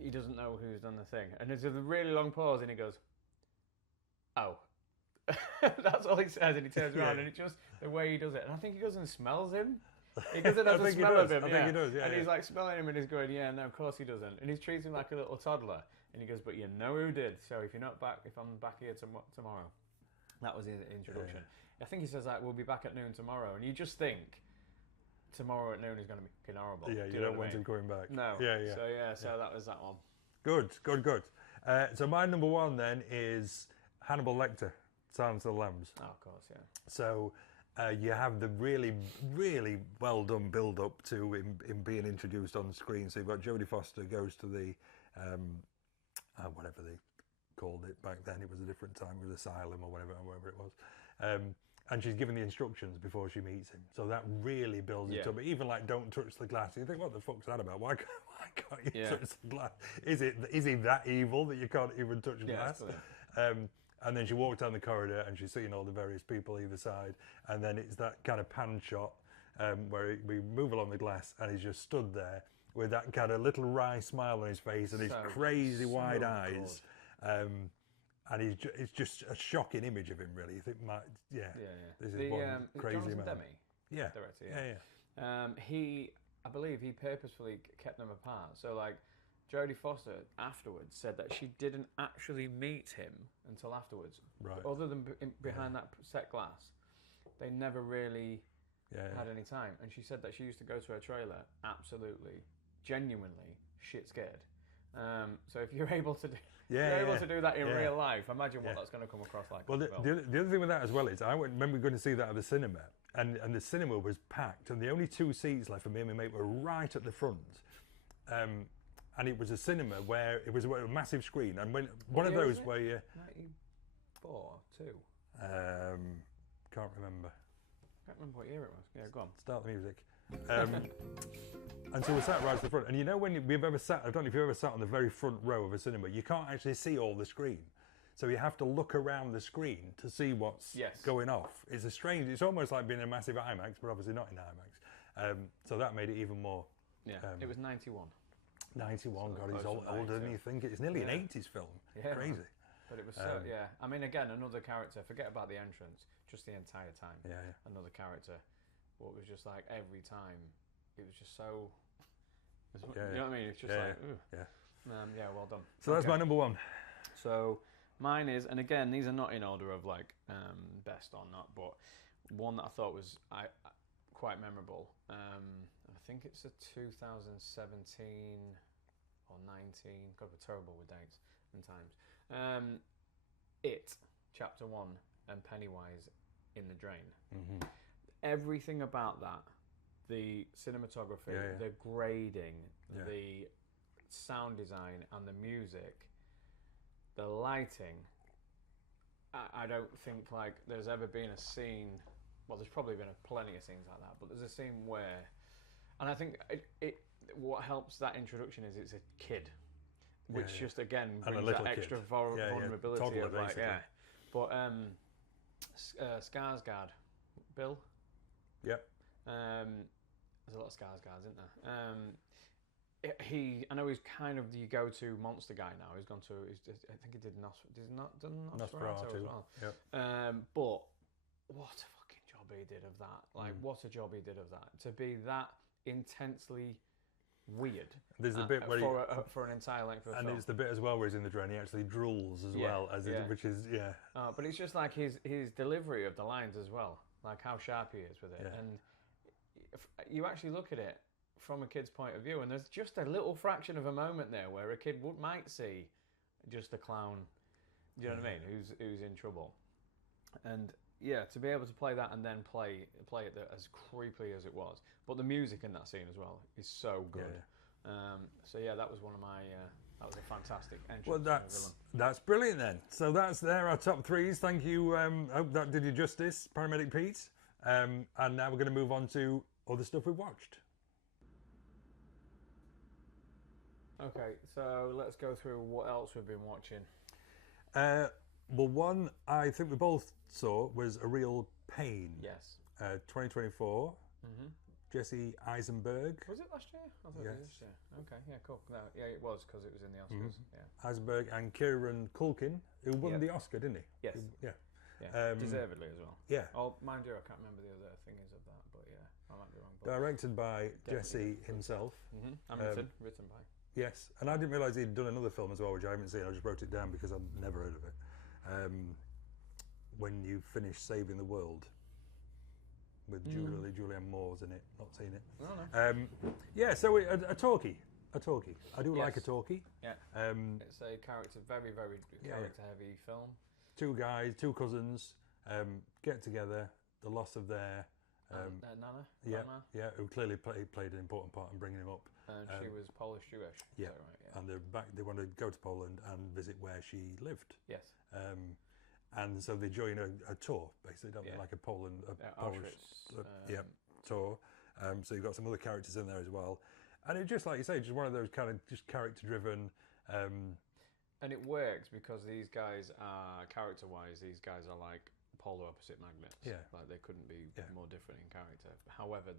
he doesn't know who's done the thing. And there's a really long pause, and he goes, oh. That's all he says, and he turns around, and it's just the way he does it. And I think he goes and smells him. He goes and has a smell of him. I think he does, and he's like smelling him, and he's going, yeah, no, of course he doesn't. And he treats him like a little toddler. And he goes, but you know who did. So if I'm back here tomorrow. That was his introduction. I think he says, like, we'll be back at noon tomorrow. And you just think tomorrow at noon is going to be fucking horrible. Yeah, you don't want him coming back. No. Yeah. So that was that one. Good. So my number 1 then is Hannibal Lecter, Silence of the Lambs. Oh, of course, yeah. So you have the really, really well done build up to him being introduced on screen. So you've got Jodie Foster goes to the whatever they called it back then. It was a different time, with asylum or whatever it was. And she's given the instructions before she meets him. So that really builds it up. Even like, don't touch the glass. You think, what the fuck's that about? Why can't you touch the glass? Is he that evil that you can't even touch glass? And then she walked down the corridor, and she's seeing all the various people either side. And then it's that kind of pan shot where we move along the glass, and he's just stood there with that kind of little wry smile on his face and his crazy wide eyes. And it's just a shocking image of him, really. You think, this is one crazy man. Demi, director, I believe he purposefully kept them apart. So, like, Jodie Foster afterwards said that she didn't actually meet him until afterwards. Right. Other than behind that set glass, they never really had any time. And she said that she used to go to her trailer absolutely, genuinely shit scared. So if you're able to do... able to do that in real life, imagine what that's going to come across like. Well, the other thing with that as well is I remember going to see that at the cinema, and the cinema was packed, and the only 2 seats left for me and my mate were right at the front. And it was a cinema where it was a massive screen, and when one of those where you... 94, 2? Can't remember. Can't remember what year it was. Yeah, go on. Start the music. And so we sat right at the front. And you know when we've ever sat, I don't know if you've ever sat on the very front row of a cinema, you can't actually see all the screen. So you have to look around the screen to see what's going off. It's almost like being in a massive IMAX, but obviously not in IMAX. So that made it even more... Yeah, it was 91. 91. God, he's close to older than 92. you think. It's nearly an Yeah. 80s film. Yeah, Crazy. man. But it was so, yeah. I mean, again, another character. Forget about the entrance. Just the entire time. Yeah. Another character. What was just like every time. It was just so. Yeah, you know what I mean? It's just like. Ugh. Yeah. Well done. So that's my number one. So mine is, and again, these are not in order of like best or not, but one that I thought was quite memorable. I think it's a 2017 or 19. God, we're terrible with dates and times. It, Chapter 1, and Pennywise in the Drain. Mm-hmm. Everything about that, the cinematography, the grading, the sound design, and the music, the lighting. I don't think like there's ever been a scene. Well, there's probably been plenty of scenes like that, but there's a scene where, and I think it what helps that introduction is it's a kid, which just again brings that extra vulnerability toddler, of like basically. But Skarsgård, Bill. Yep. There's a lot of Skarsgårds, isn't there? I know he's kind of the go-to monster guy now. He's gone to. I think he did Nosferatu as well. Yep. But what a fucking job he did of that! Like, what a job he did of that. To be that intensely weird. There's the bit where for an entire length of film. And it's the bit as well where he's in the drain. He actually drools as well as which is but it's just like his delivery of the lines as well. Like how sharp he is with it, and if you actually look at it from a kid's point of view, and there's just a little fraction of a moment there where a kid might see just a clown, you know what I mean, who's in trouble, and to be able to play that and then play it as creepily as it was, but the music in that scene as well is so good. That was one of my that was a fantastic entrance. Well, that's brilliant then. So there our top threes. Thank you. Hope that did you justice, Paramedic Pete. And now we're going to move on to other stuff we've watched. Okay, so let's go through what else we've been watching. Well, one I think we both saw was A Real Pain. Yes. 2024. Mm-hmm. Jesse Eisenberg. Was it last year? I thought it was this year. Okay, yeah, cool. No, it was because it was in the Oscars. Mm-hmm. Yeah. Eisenberg and Kieran Culkin, who won the Oscar, didn't he? Yes. Deservedly as well. Yeah. Oh, mind you, I can't remember the other thingers of that, but I might be wrong. But Directed by Jesse himself. Mm-hmm. Hamilton, written by. Yes, and I didn't realise he'd done another film as well, which I haven't seen. I just wrote it down because I've never heard of it. When You Finish Saving the World, with Julianne Moore's in it. Not seen it. No. So a talkie. I do like a talkie. Yeah. It's a very, very character-heavy film. Two guys, two cousins, get together. The loss of their Nana. Who clearly played an important part in bringing him up. And she was Polish Jewish. Yeah. Is that right? Yeah. And they're back. They want to go to Poland and visit where she lived. Yes. And so they join a tour, basically, don't they? Like a Polish tour. So you've got some other characters in there as well. And it's just like you say, just one of those kind of just character-driven. And it works because these guys are, character-wise, these guys are like polar opposite magnets. Yeah. Like they couldn't be more different in character. However,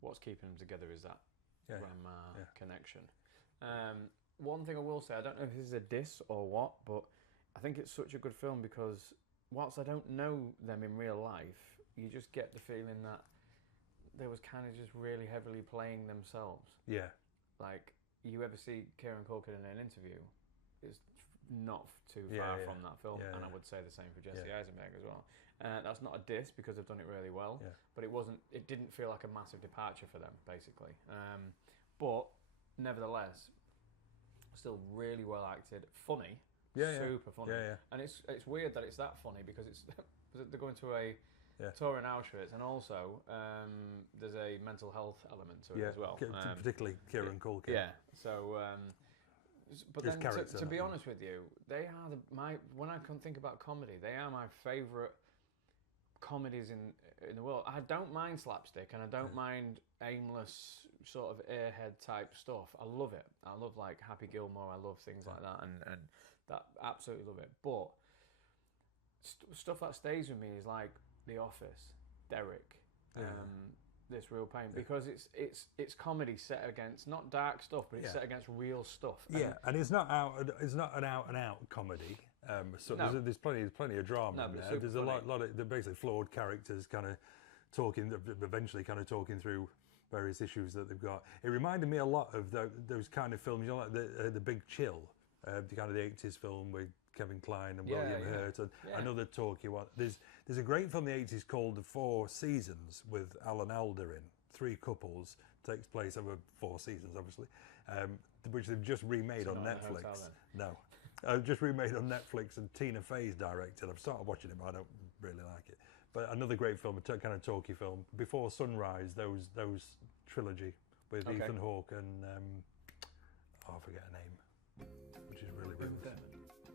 what's keeping them together is that grandma connection. One thing I will say, I don't know if this is a diss or what, but I think it's such a good film because whilst I don't know them in real life, you just get the feeling that they was kind of just really heavily playing themselves. Yeah. Like, you ever see Kieran Culkin in an interview, it's not too far from that film, and I would say the same for Jesse Eisenberg as well. That's not a diss because they've done it really well, but it didn't feel like a massive departure for them, basically. But nevertheless, still really well acted, funny, super funny. And it's weird that it's that funny because they're going to a tour in Auschwitz, and also there's a mental health element to it as well. Particularly Kieran Culkin. Yeah. So, but then to be honest with you, they are when I can think about comedy, they are my favourite comedies in the world. I don't mind slapstick, and I don't mind aimless sort of airhead type stuff. I love it. I love like Happy Gilmore. I love things like that, and that absolutely love it. But stuff that stays with me is like The Office, Derek, this Real Pain because it's comedy set against not dark stuff, but it's set against real stuff. And it's not an out and out comedy. So there's plenty of drama in there. There's a lot of they're basically flawed characters, kind of eventually talking through various issues that they've got. It reminded me a lot of those kind of films, like the Big Chill, the kind of the 80s film with Kevin Kline and William Hurt, and another talky one. There's a great film in the 80s called The Four Seasons with Alan Alda in. 3 couples, takes place over 4 seasons, obviously, which they've just remade on Netflix. Just remade on Netflix, and Tina Fey's directed. I've started watching it, but I don't really like it. But another great film, a kind of talky film. Before Sunrise, those trilogy with Ethan Hawke and I forget her name, which is really good.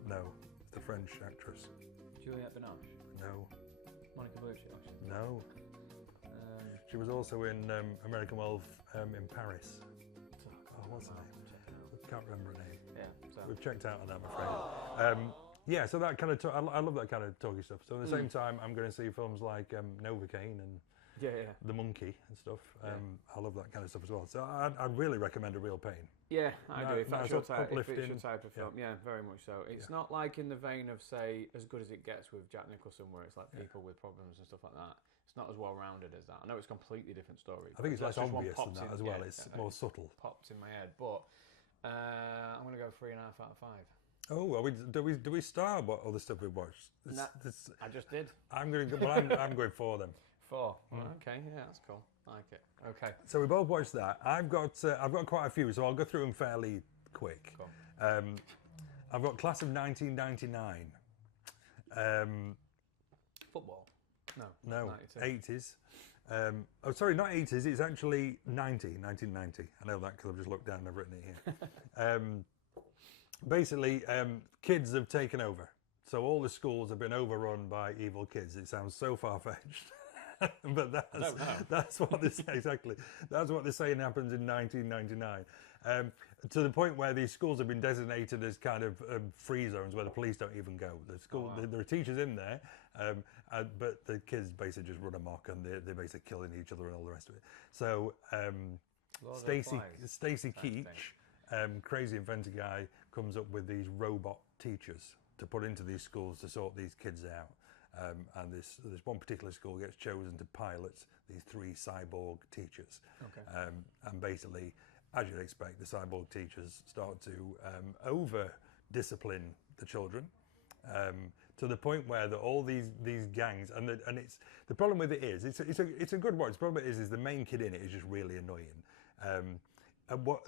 No, the French actress. Juliette Binoche. No. Monica Bellucci. No. She was also in American Wolf in Paris. Oh, what's her name? I can't remember her name. Yeah, we've checked out on that, I'm afraid. So that kind of I love that kind of talky stuff. So at the same time, I'm going to see films like Novocaine and The Monkey and stuff. I love that kind of stuff as well. So I'd really recommend A Real Pain. Yeah, I do. If that's your type of film, yeah, very much so. It's not like in the vein of, say, As Good As It Gets with Jack Nicholson, where it's like people with problems and stuff like that. It's not as well rounded as that. I know it's a completely different story. I think it's less obvious than that as well. It's more subtle. Popped in my head, but I'm going to go 3.5 out of 5. Oh, do we star what other stuff we've watched? I just did. I'm going 4 then. 4. Okay, yeah, that's cool. I like it. Okay. So we both watched that. I've got quite a few, so I'll go through them fairly quick. Cool. I've got Class of 1999. Football. No, 92. 80s. Sorry, not 80s. It's actually 1990. I know that because I've just looked down and I've written it here. Basically, kids have taken over. So all the schools have been overrun by evil kids. It sounds so far-fetched. But that's what they say, exactly. That's what they're saying happens in 1999. To the point where these schools have been designated as kind of free zones where the police don't even go. There are teachers in there, but the kids basically just run amok and they're basically killing each other and all the rest of it. So Stacey Keach, crazy inventor guy, comes up with these robot teachers to put into these schools to sort these kids out. And this one particular school gets chosen to pilot these 3 cyborg teachers. Okay. And basically, as you'd expect, the cyborg teachers start to over-discipline the children to the point where all these gangs, and it's the problem with it is it's a good watch. The problem is the main kid in it is just really annoying. And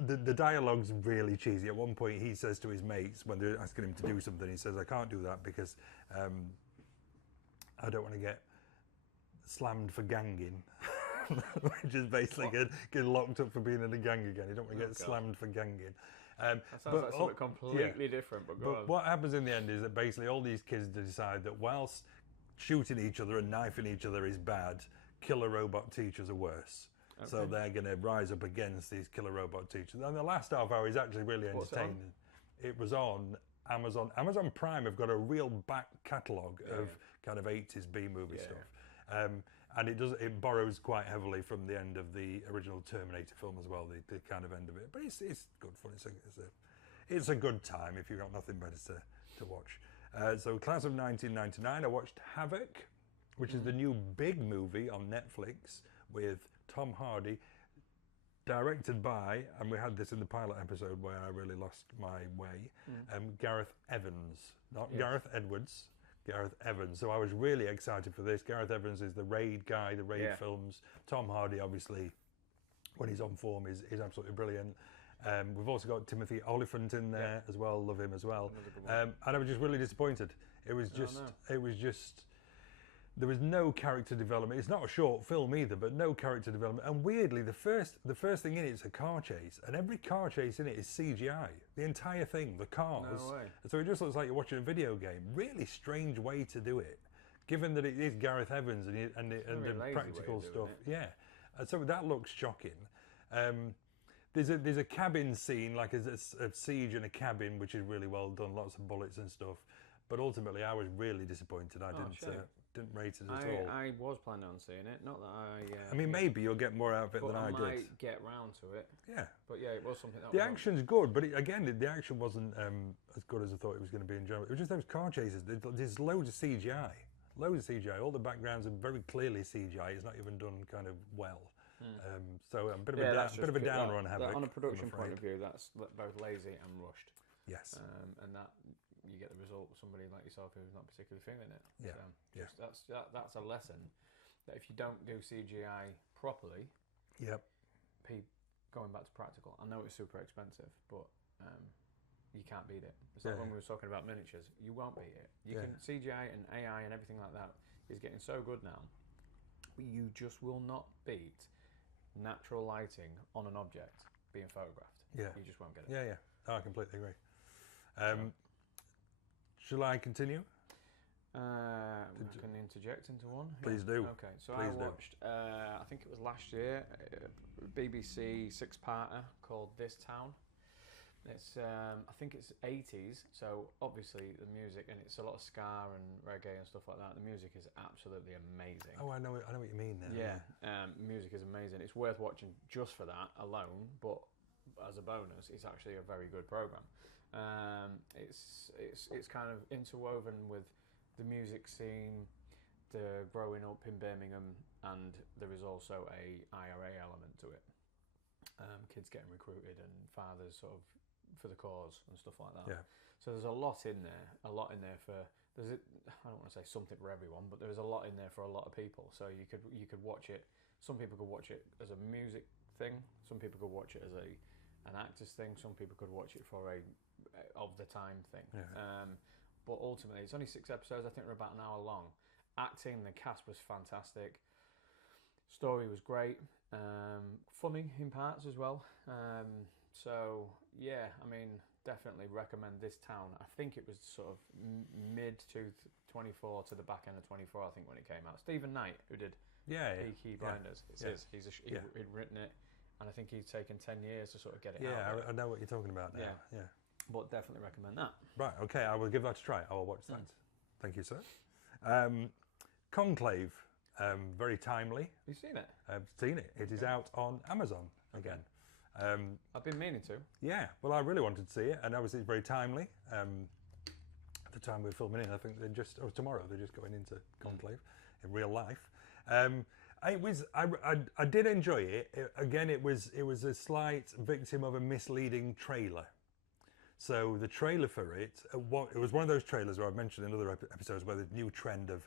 the dialogue's really cheesy. At one point, he says to his mates when they're asking him to do something, he says, "I can't do that because I don't want to get slammed for ganging," which is basically get locked up for being in a gang again. You don't want to get slammed for ganging. That sounds like something completely different. But what happens in the end is that basically all these kids decide that whilst shooting each other and knifing each other is bad, killer robot teachers are worse. Okay. So they're going to rise up against these killer robot teachers. And the last half hour is actually really entertaining. It was on Amazon. Amazon Prime have got a real back catalogue of kind of 80s B-movie stuff. And it borrows quite heavily from the end of the original Terminator film as well, the kind of end of it. But it's good fun. It's a good time if you've got nothing better to watch. So Class of 1999, I watched Havoc, which is the new big movie on Netflix with Tom Hardy, directed by, and we had this in the pilot episode where I really lost my way, Gareth Evans, not Gareth Edwards, Gareth Evans. So I was really excited for this. Gareth Evans is the Raid guy, the Raid films. Tom Hardy, obviously, when he's on form, is absolutely brilliant. We've also got Timothy Olyphant in there as well. Love him as well. And I was just really disappointed. It was just. There was no character development. It's not a short film either, but no character development. And weirdly, the first thing in it is a car chase, and every car chase in it is CGI. The entire thing, the cars. No way. So it just looks like you're watching a video game. Really strange way to do it, given that it is Gareth Evans and the practical stuff. Yeah, and so that looks shocking. There's a cabin scene, like a siege in a cabin, which is really well done. Lots of bullets and stuff. But ultimately, I was really disappointed. didn't rate it at all. I was planning on seeing it. Not that I mean, maybe you'll get more out of it but than I did. might get round to it. Yeah. But yeah, it was something that The action's good, but again, the action wasn't as good as I thought it was going to be in general. It was just those car chases. There's loads of CGI. Loads of CGI. All the backgrounds are very clearly CGI. It's not even done kind of well. So a bit of a downer on Havoc. On a production point of view, that's both lazy and rushed. Yes. And that you get the result with somebody like yourself who's not particularly feeling it. Yeah. So that's a lesson that if you don't do CGI properly, going back to practical. I know it's super expensive, but you can't beat it. It's like when we were talking about miniatures. You won't beat it. You can CGI and AI and everything like that is getting so good now. You just will not beat natural lighting on an object being photographed. Yeah. You just won't get it. Yeah. Oh, I completely agree. Shall I continue? I can interject into one. Please do. Okay, so Please I watched, I think it was last year, BBC six-parter called This Town. It's, I think it's 80s, so obviously the music, and it's a lot of ska and reggae and stuff like that. The music is absolutely amazing. Oh, I know what you mean now. Yeah, music is amazing. It's worth watching just for that alone, but as a bonus, it's actually a very good program. It's kind of interwoven with the music scene, the growing up in Birmingham, and there is also a IRA element to it. Kids getting recruited and fathers sort of for the cause and stuff like that. Yeah. So there's a lot in there for I don't want to say something for everyone, but there's a lot in there for a lot of people. So you could watch it. Some people could watch it as a music thing. Some people could watch it as an actor's thing. Some people could watch it for a of the time thing. Yeah. But ultimately, it's only 6 episodes. I think they're about an hour long. Acting, the cast was fantastic. Story was great. Funny in parts as well. So yeah, I mean, definitely recommend This Town. I think it was sort of mid to 24 to the back end of 24. I think when it came out. Stephen Knight, who did Peaky Blinders, he'd written it, and I think he'd taken 10 years to sort of get it out. Yeah, I know what you're talking about now. Yeah. But definitely recommend that. Right. Okay, I will give that a try. I will watch that. Thank you, sir. Conclave, very timely. Have you seen it? I've seen it. It is out on Amazon again. I've been meaning to. Yeah, well, I really wanted to see it, and obviously it's very timely. At the time we're filming in, I think tomorrow they're just going into Conclave in real life. I did enjoy it. Again, it was a slight victim of a misleading trailer. So the trailer for it was one of those trailers where I've mentioned in other episodes where the new trend of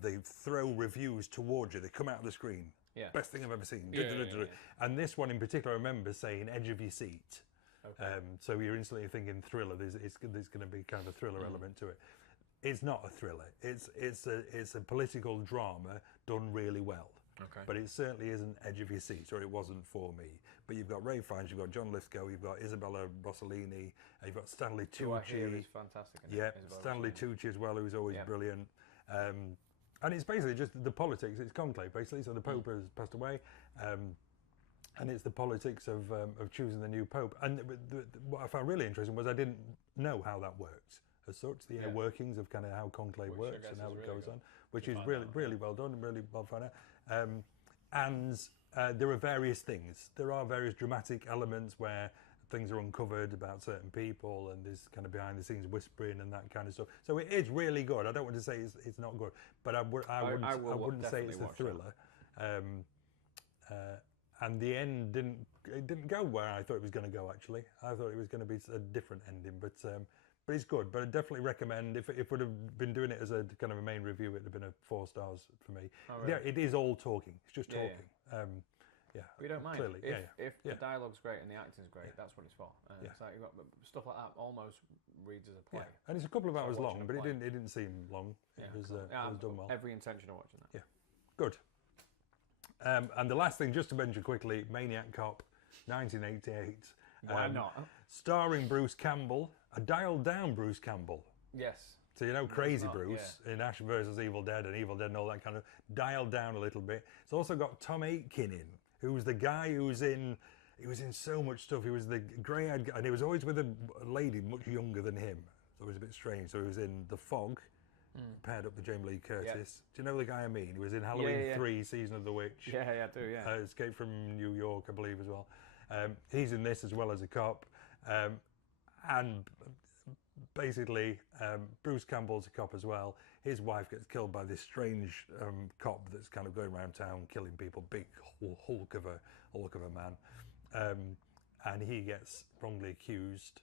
they throw reviews towards you. They come out of the screen. Yeah. Best thing I've ever seen. Yeah. And this one in particular, I remember saying edge of your seat. Okay. So you're instantly thinking thriller. There's going to be kind of a thriller element to it. It's not a thriller. It's a political drama done really well. Okay. But it certainly isn't edge of your seat, or it wasn't for me. But you've got Ray Fiennes, you've got John Lithgow, you've got Isabella Rossellini, you've got Stanley Tucci. Who I hear is fantastic. Stanley Tucci as well, who's always brilliant. And it's basically just the politics. It's conclave, basically. So the Pope has passed away, and it's the politics of choosing the new Pope. And what I found really interesting was I didn't know how that works as such, the inner workings of kind of how conclave works and how it goes on, which is really well done and really well found out. And there are various things. There are various dramatic elements where things are uncovered about certain people, and there's kind of behind the scenes whispering and that kind of stuff. So it is really good. I don't want to say it's not good, but I wouldn't say it's a thriller. And the end didn't go where I thought it was going to go. Actually, I thought it was going to be a different ending, but it's good. But I definitely recommend if would have been doing it as a kind of a main review, it'd have been a 4 stars for me. Oh, really? Yeah, it is all talking. It's just talking. Yeah. We don't mind. Clearly. If the dialogue's great and the acting's great, that's what it's for. It's like you've got stuff like that almost reads as a play. Yeah. And it's a couple of hours long, but it play. didn't seem long. It was done well. Every intention of watching that. Yeah. Good. And the last thing, just to mention quickly, Maniac Cop, 1988. Why not? Starring Bruce Campbell, a dialed down Bruce Campbell. Yes. So Crazy Bruce in Ash vs Evil Dead and all that kind of dialed down a little bit. It's also got Tom Aitken in, who's the guy he was in so much stuff. He was the grey-eyed guy, and he was always with a lady much younger than him. So it was a bit strange. So he was in The Fog, paired up with Jamie Lee Curtis. Do you know the guy I mean? He was in Halloween 3, Season of the Witch. Yeah, I do, yeah. Escape from New York, I believe, as well. He's in this as well as a cop. And basically, Bruce Campbell's a cop as well. His wife gets killed by this strange cop that's kind of going around town killing people. Big hulk of a man. And he gets wrongly accused.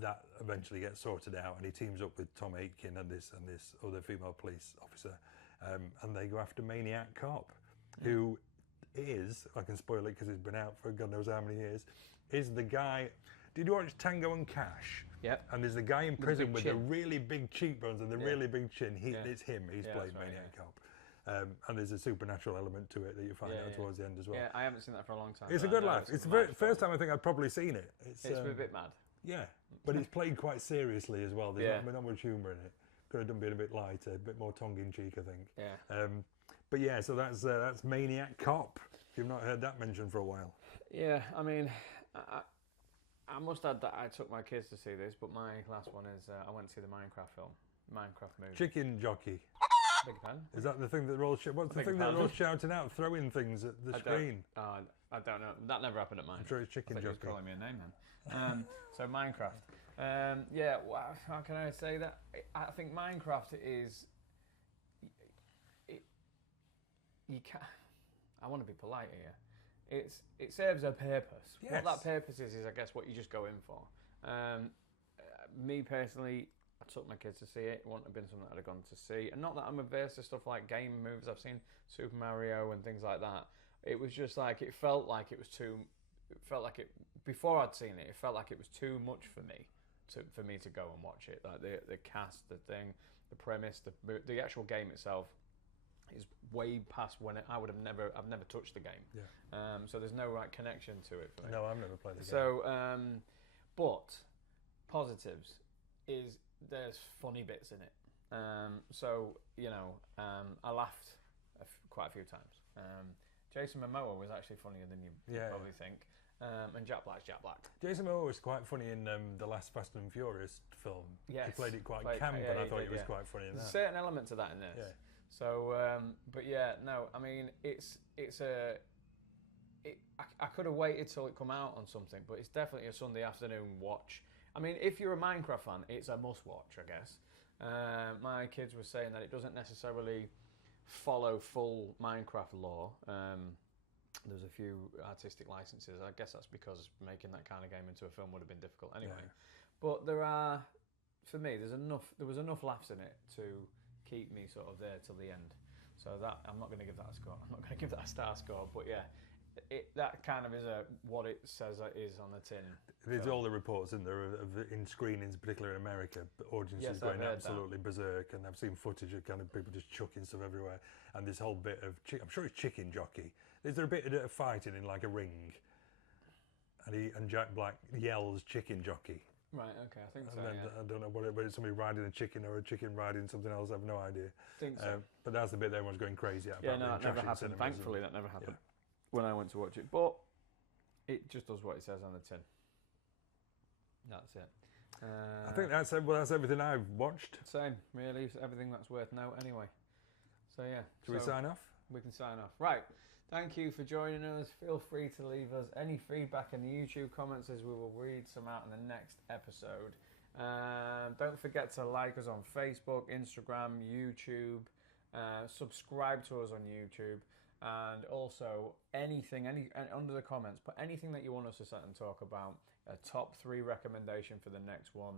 That eventually gets sorted out, and he teams up with Tom Aitken and this other female police officer, and they go after Maniac Cop, who is, I can spoil it because it's been out for God knows how many years, is the guy. Did you watch Tango and Cash? Yep. And there's the guy in prison with the chin. really big cheekbones and the really big chin. It's him. He's played Maniac Cop. And there's a supernatural element to it that you find out towards the end as well. Yeah, I haven't seen that for a long time. It's a good laugh. It's the first time I think I've probably seen it. It's a bit mad. Yeah, but it's played quite seriously as well. There's not much humour in it. Could have done been a bit lighter, a bit more tongue-in-cheek, I think. Yeah. But yeah, so that's Maniac Cop. If you've not heard that mentioned for a while. Yeah, I mean, I must add that I took my kids to see this, but my last one is I went to see the Minecraft movie. Chicken jockey. Big fan. Is that the thing that they're all what's the thing that they're all shouting out, throwing things at the screen? I don't know. That never happened at mine. I'm sure it's chicken jockey. He was calling me a name then. So Minecraft. How can I say that? I think Minecraft is. You can. I want to be polite here. It serves a purpose. Yes. What that purpose is I guess what you just go in for. Me personally, I took my kids to see it. It wouldn't have been something I'd have gone to see. And not that I'm averse to stuff like game movies. I've seen Super Mario and things like that. It was just like, it felt like it was too... It felt like it... Before I'd seen it, it felt like it was too much for me to go and watch it. Like the cast, the thing, the premise, the actual game itself is way past when I've never touched the game. Yeah. So there's no right connection to it for me. No, I've never played the game. So, but positives is there's funny bits in it. So you know, I laughed quite a few times. Jason Momoa was actually funnier than you probably think. And Jack Black's Jack Black. Jason Momoa was quite funny in the last Fast and Furious film. Yes. He played it quite camp, and I thought he was quite funny in that. There's a certain element to that in this. Yeah. So, but yeah, no, I mean, I could have waited till it come out on something, but it's definitely a Sunday afternoon watch. I mean, if you're a Minecraft fan, it's a must watch, I guess. My kids were saying that it doesn't necessarily follow full Minecraft lore. There's a few artistic licenses. I guess that's because making that kind of game into a film would have been difficult anyway. Yeah. But there was enough laughs in it to keep me sort of there till the end. So that I'm not going to give that a score. I'm not going to give that a star score. But yeah, that kind of is what it says it is on the tin. There's all the reports in there in screenings, particularly in America, audiences going absolutely berserk, and I've seen footage of kind of people just chucking stuff everywhere, and this whole bit of I'm sure it's chicken jockey. Is there a bit of fighting in like a ring, and Jack Black yells chicken jockey? Right, okay, I think so. And then, I don't know whether it's somebody riding a chicken or a chicken riding something else. I have no idea. I think so. But that's the bit that everyone's going crazy at. Yeah, no, that never happened. Thankfully, that never happened when I went to watch it. But it just does what it says on the tin. That's it. I think that's everything I've watched. Same, really. Everything that's worth note anyway. So yeah. Should we sign off? We can sign off. Right. Thank you for joining us. Feel free to leave us any feedback in the YouTube comments as we will read some out in the next episode. Don't forget to like us on Facebook, Instagram, YouTube. Subscribe to us on YouTube. And also anything under the comments, put anything that you want us to sit and talk about. A top 3 recommendation for the next one.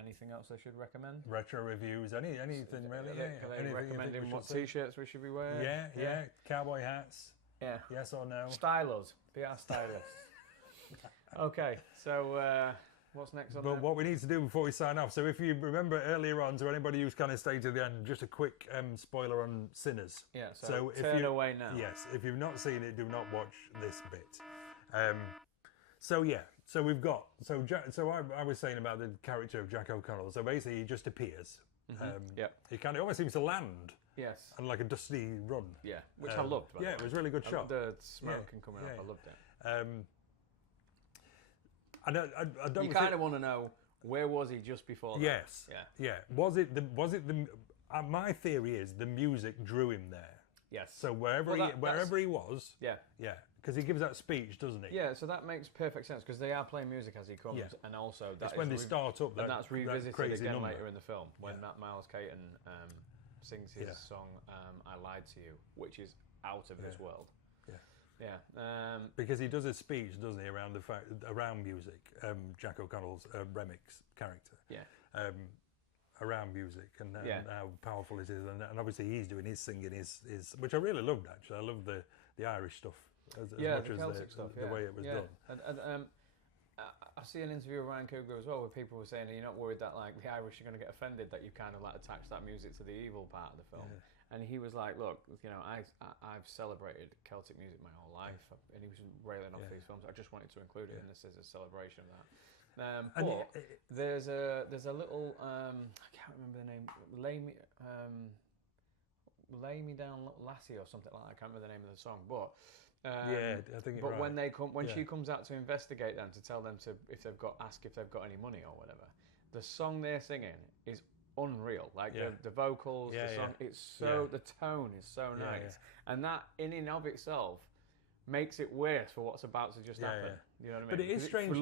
Anything else I should recommend? Retro reviews, anything really. Are they recommending what t-shirts we should be wearing? Yeah. Cowboy hats. Yeah. Yes or no? Style us. Be our stylists. Okay, so what's next on But what we need to do before we sign off, so if you remember earlier on, to anybody who's kind of stayed to the end, just a quick spoiler on Sinners. Yeah, so turn away now. Yes, if you've not seen it, do not watch this bit. So we've got, I was saying about the character of Jack O'Connell. So basically he just appears. He kind of almost seems to land. Yes. And like a dusty run. Yeah, which I loved. Yeah, it was a really good shot. The smoke coming up, I loved it. I don't. You kind of want to know Where was he just before that? Yes. Yeah. Was it the? My theory is the music drew him there. Yes. So wherever he was. Yeah. Yeah. Because he gives that speech, doesn't he? Yeah, so that makes perfect sense because they are playing music as he comes, Yeah. and also That's when they start up. and that's revisited crazy again number. later in the film when Miles Caton sings his song "I Lied to You," which is out of this world. Yeah. Yeah. Because he does a speech, doesn't he, around music. Jack O'Connell's Remix character. Yeah. Around music and how powerful it is, and obviously he's doing his singing, his which I really loved actually. I love the Irish stuff as much as Celtic stuff, the way it was done. And I see an interview with Ryan Coogler as well, where people were saying, "Are you not worried that like the Irish are going to get offended that you kind of like attach that music to the evil part of the film?" Yeah. And he was like, "Look, you know, I've celebrated Celtic music my whole life," and he was railing off these films. I just wanted to include it in this as a celebration of that. But there's a little I can't remember the name. Lay Me Down Lassie or something like that. I can't remember the name of the song, but I think. But when she comes out to investigate them, to tell them if they've got any money or whatever, the song they're singing is unreal. Like the vocals, the song, it's so the tone is so nice, and that in and of itself makes it worse for what's about to just happen. You know what I mean? But it is strange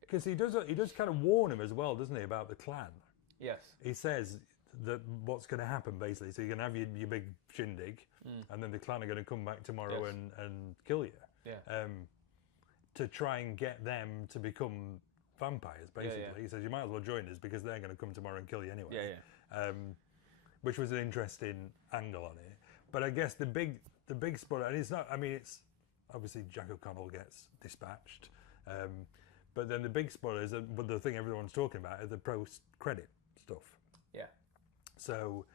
because he does kind of warn him as well, doesn't he, about the clan? Yes. He says that what's going to happen basically. So you're going to have your big shindig, and then the clan are going to come back tomorrow and kill you. Yeah. To try and get them to become vampires, basically. Yeah. He says you might as well join us because they're going to come tomorrow and kill you anyway. Yeah. Which was an interesting angle on it. But I guess the big spoiler, and it's not. I mean, it's obviously Jack O'Connell gets dispatched, but then the big spoiler is but the thing everyone's talking about is the post-credit stuff. Yeah. So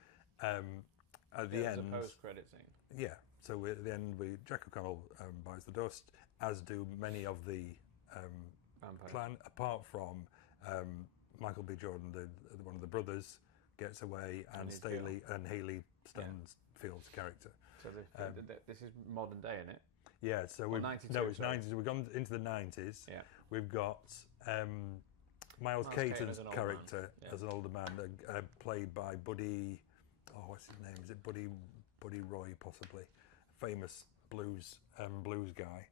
at the end, there's a post-credit scene. Yeah. So at the end, Jack O'Connell buys the dust, as do many of the clan, apart from Michael B. Jordan, one of the brothers, gets away, and Staley and Haley Stanfield's character. So this is modern day, isn't it? Yeah, so it's 90s. We've gone into the 90s. Yeah. We've got Miles Caton's character as an older man, played by Buddy. Oh, what's his name? Is it Buddy Roy, possibly? Famous blues guy.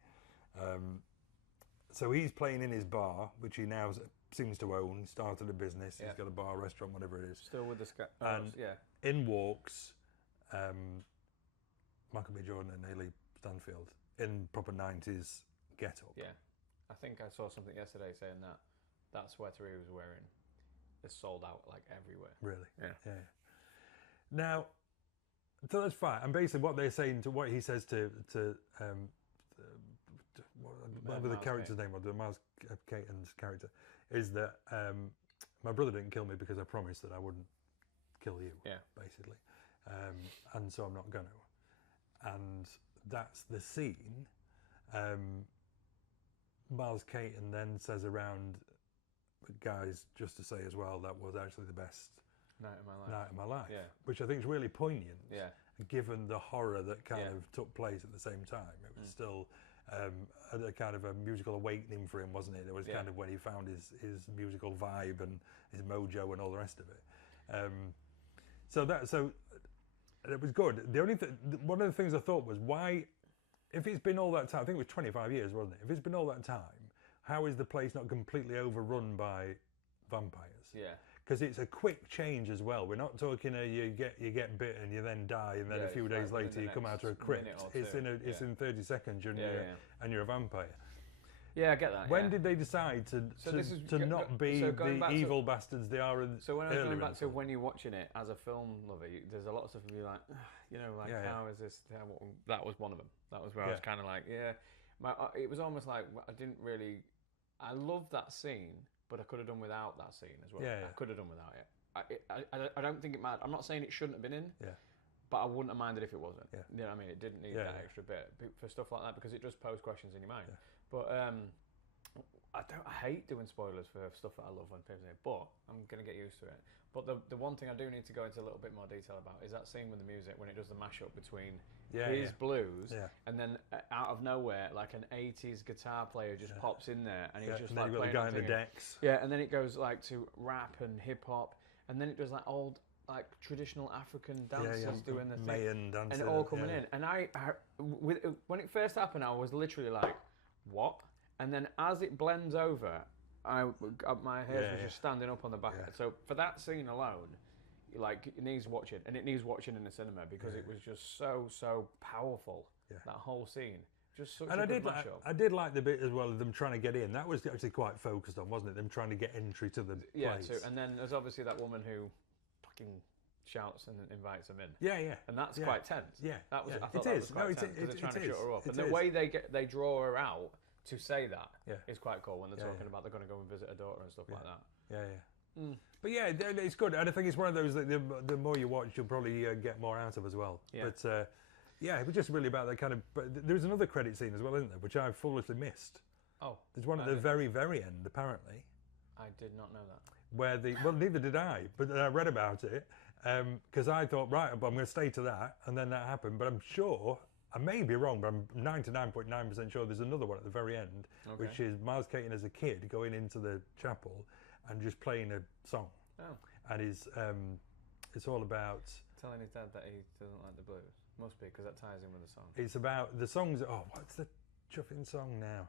So he's playing in his bar, which he now seems to own. He started a business. He's got a bar, restaurant, whatever it is. Still with the and in walks Michael B. Jordan and Haley Stanfield in proper 90s get-up. Yeah. I think I saw something yesterday saying that sweater he was wearing is sold out like everywhere. Really? Yeah. Now, so that's fine. And basically what they're saying, to what he says to whatever the character's name was, Miles Caton's character, is that my brother didn't kill me because I promised that I wouldn't kill you, basically. And so I'm not going to. And that's the scene. Miles Caton then says around guys, just to say as well, that was actually the best night of my life. Yeah. Which I think is really poignant. Yeah. Given the horror that kind of took place at the same time. It was still a kind of a musical awakening for him, wasn't it? It was kind of when he found his musical vibe and his mojo and all the rest of it. So it was good. The only one of the things I thought was, why, if it's been all that time, I think it was 25 years, wasn't it? If it's been all that time, how is the place not completely overrun by vampires? Yeah. Because it's a quick change as well. We're not talking you get bit and you then die, and then a few days later you come out of a crypt. It's in 30 seconds and you're a vampire. Yeah, I get that. When did they decide to not be the evil bastards they are? So when I was going back to when you're watching it as a film lover, there's a lot of stuff you'd be like, how is this? That was one of them. That was where I was kind of like, it was almost like I love that scene, but I could have done without that scene as well. I could have done without it. I don't think it mattered. I'm not saying it shouldn't have been in. But I wouldn't have minded if it wasn't. You know what I mean? It didn't need that extra bit for stuff like that, because it just posed questions in your mind. But I hate doing spoilers for stuff that I love on Disney, but I'm gonna get used to it. But the one thing I do need to go into a little bit more detail about is that scene with the music when it does the mashup between his blues and then out of nowhere, like an 80s guitar player just pops in there and he's just and like then you've got the playing guy and in the singing. decks. Yeah, and then it goes like to rap and hip hop, and then it does like old like traditional African dancers doing the thing, Mayan dancing, and it all coming in. And when it first happened, I was literally like, "What?" And then as it blends over, my hairs was just standing up on the back. So for that scene alone, like it needs watching, and it needs watching in the cinema because it was just so powerful. That whole scene, just such a good mashup. I did like the bit as well of them trying to get in. That was actually quite focused on, wasn't it? Them trying to get entry to the place. Too. And then there's obviously that woman who fucking shouts and invites them in. Yeah. And that's quite tense. Yeah. That was. Yeah. I thought It that is. was quite No, tense because they're trying to shut her up. It And the is. way they draw her out to say that is quite cool when they're talking yeah. about they're going to go and visit her daughter and stuff like that. Yeah. But yeah, it's good, and I think it's one of those that the more you watch, you'll probably get more out of as well. Yeah. But yeah, it was just really about that kind of. But there's another credit scene as well, isn't there? Which I foolishly missed. Oh, there's one at the very end, apparently. I did not know that. Where neither did I, but I read about it because I thought, right, but I'm going to stay to that, and then that happened. But I'm sure, I may be wrong, but I'm 99.9% sure there's another one at the very end, which is Miles Keaton as a kid going into the chapel and just playing a song. Oh. And it's all about... Telling his dad that he doesn't like the blues. Must be, because that ties in with the song. It's about the songs... Oh, what's the chuffing song now?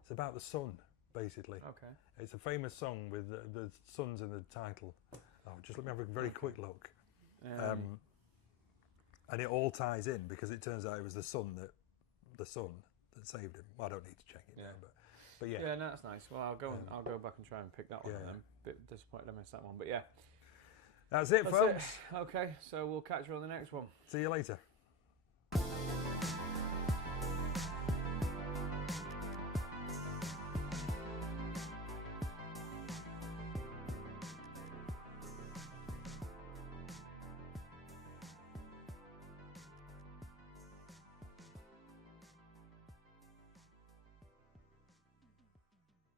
It's about the sun, basically. Okay. It's a famous song with the sun's in the title. Oh, just let me have a very quick look. And it all ties in because it turns out it was the sun that saved him. Well, I don't need to check it now, but yeah. Yeah, no, that's nice. Well, I'll go back and try and pick that one. Then. Bit disappointed I missed that one, but yeah. That's it, folks. Okay, so we'll catch you on the next one. See you later.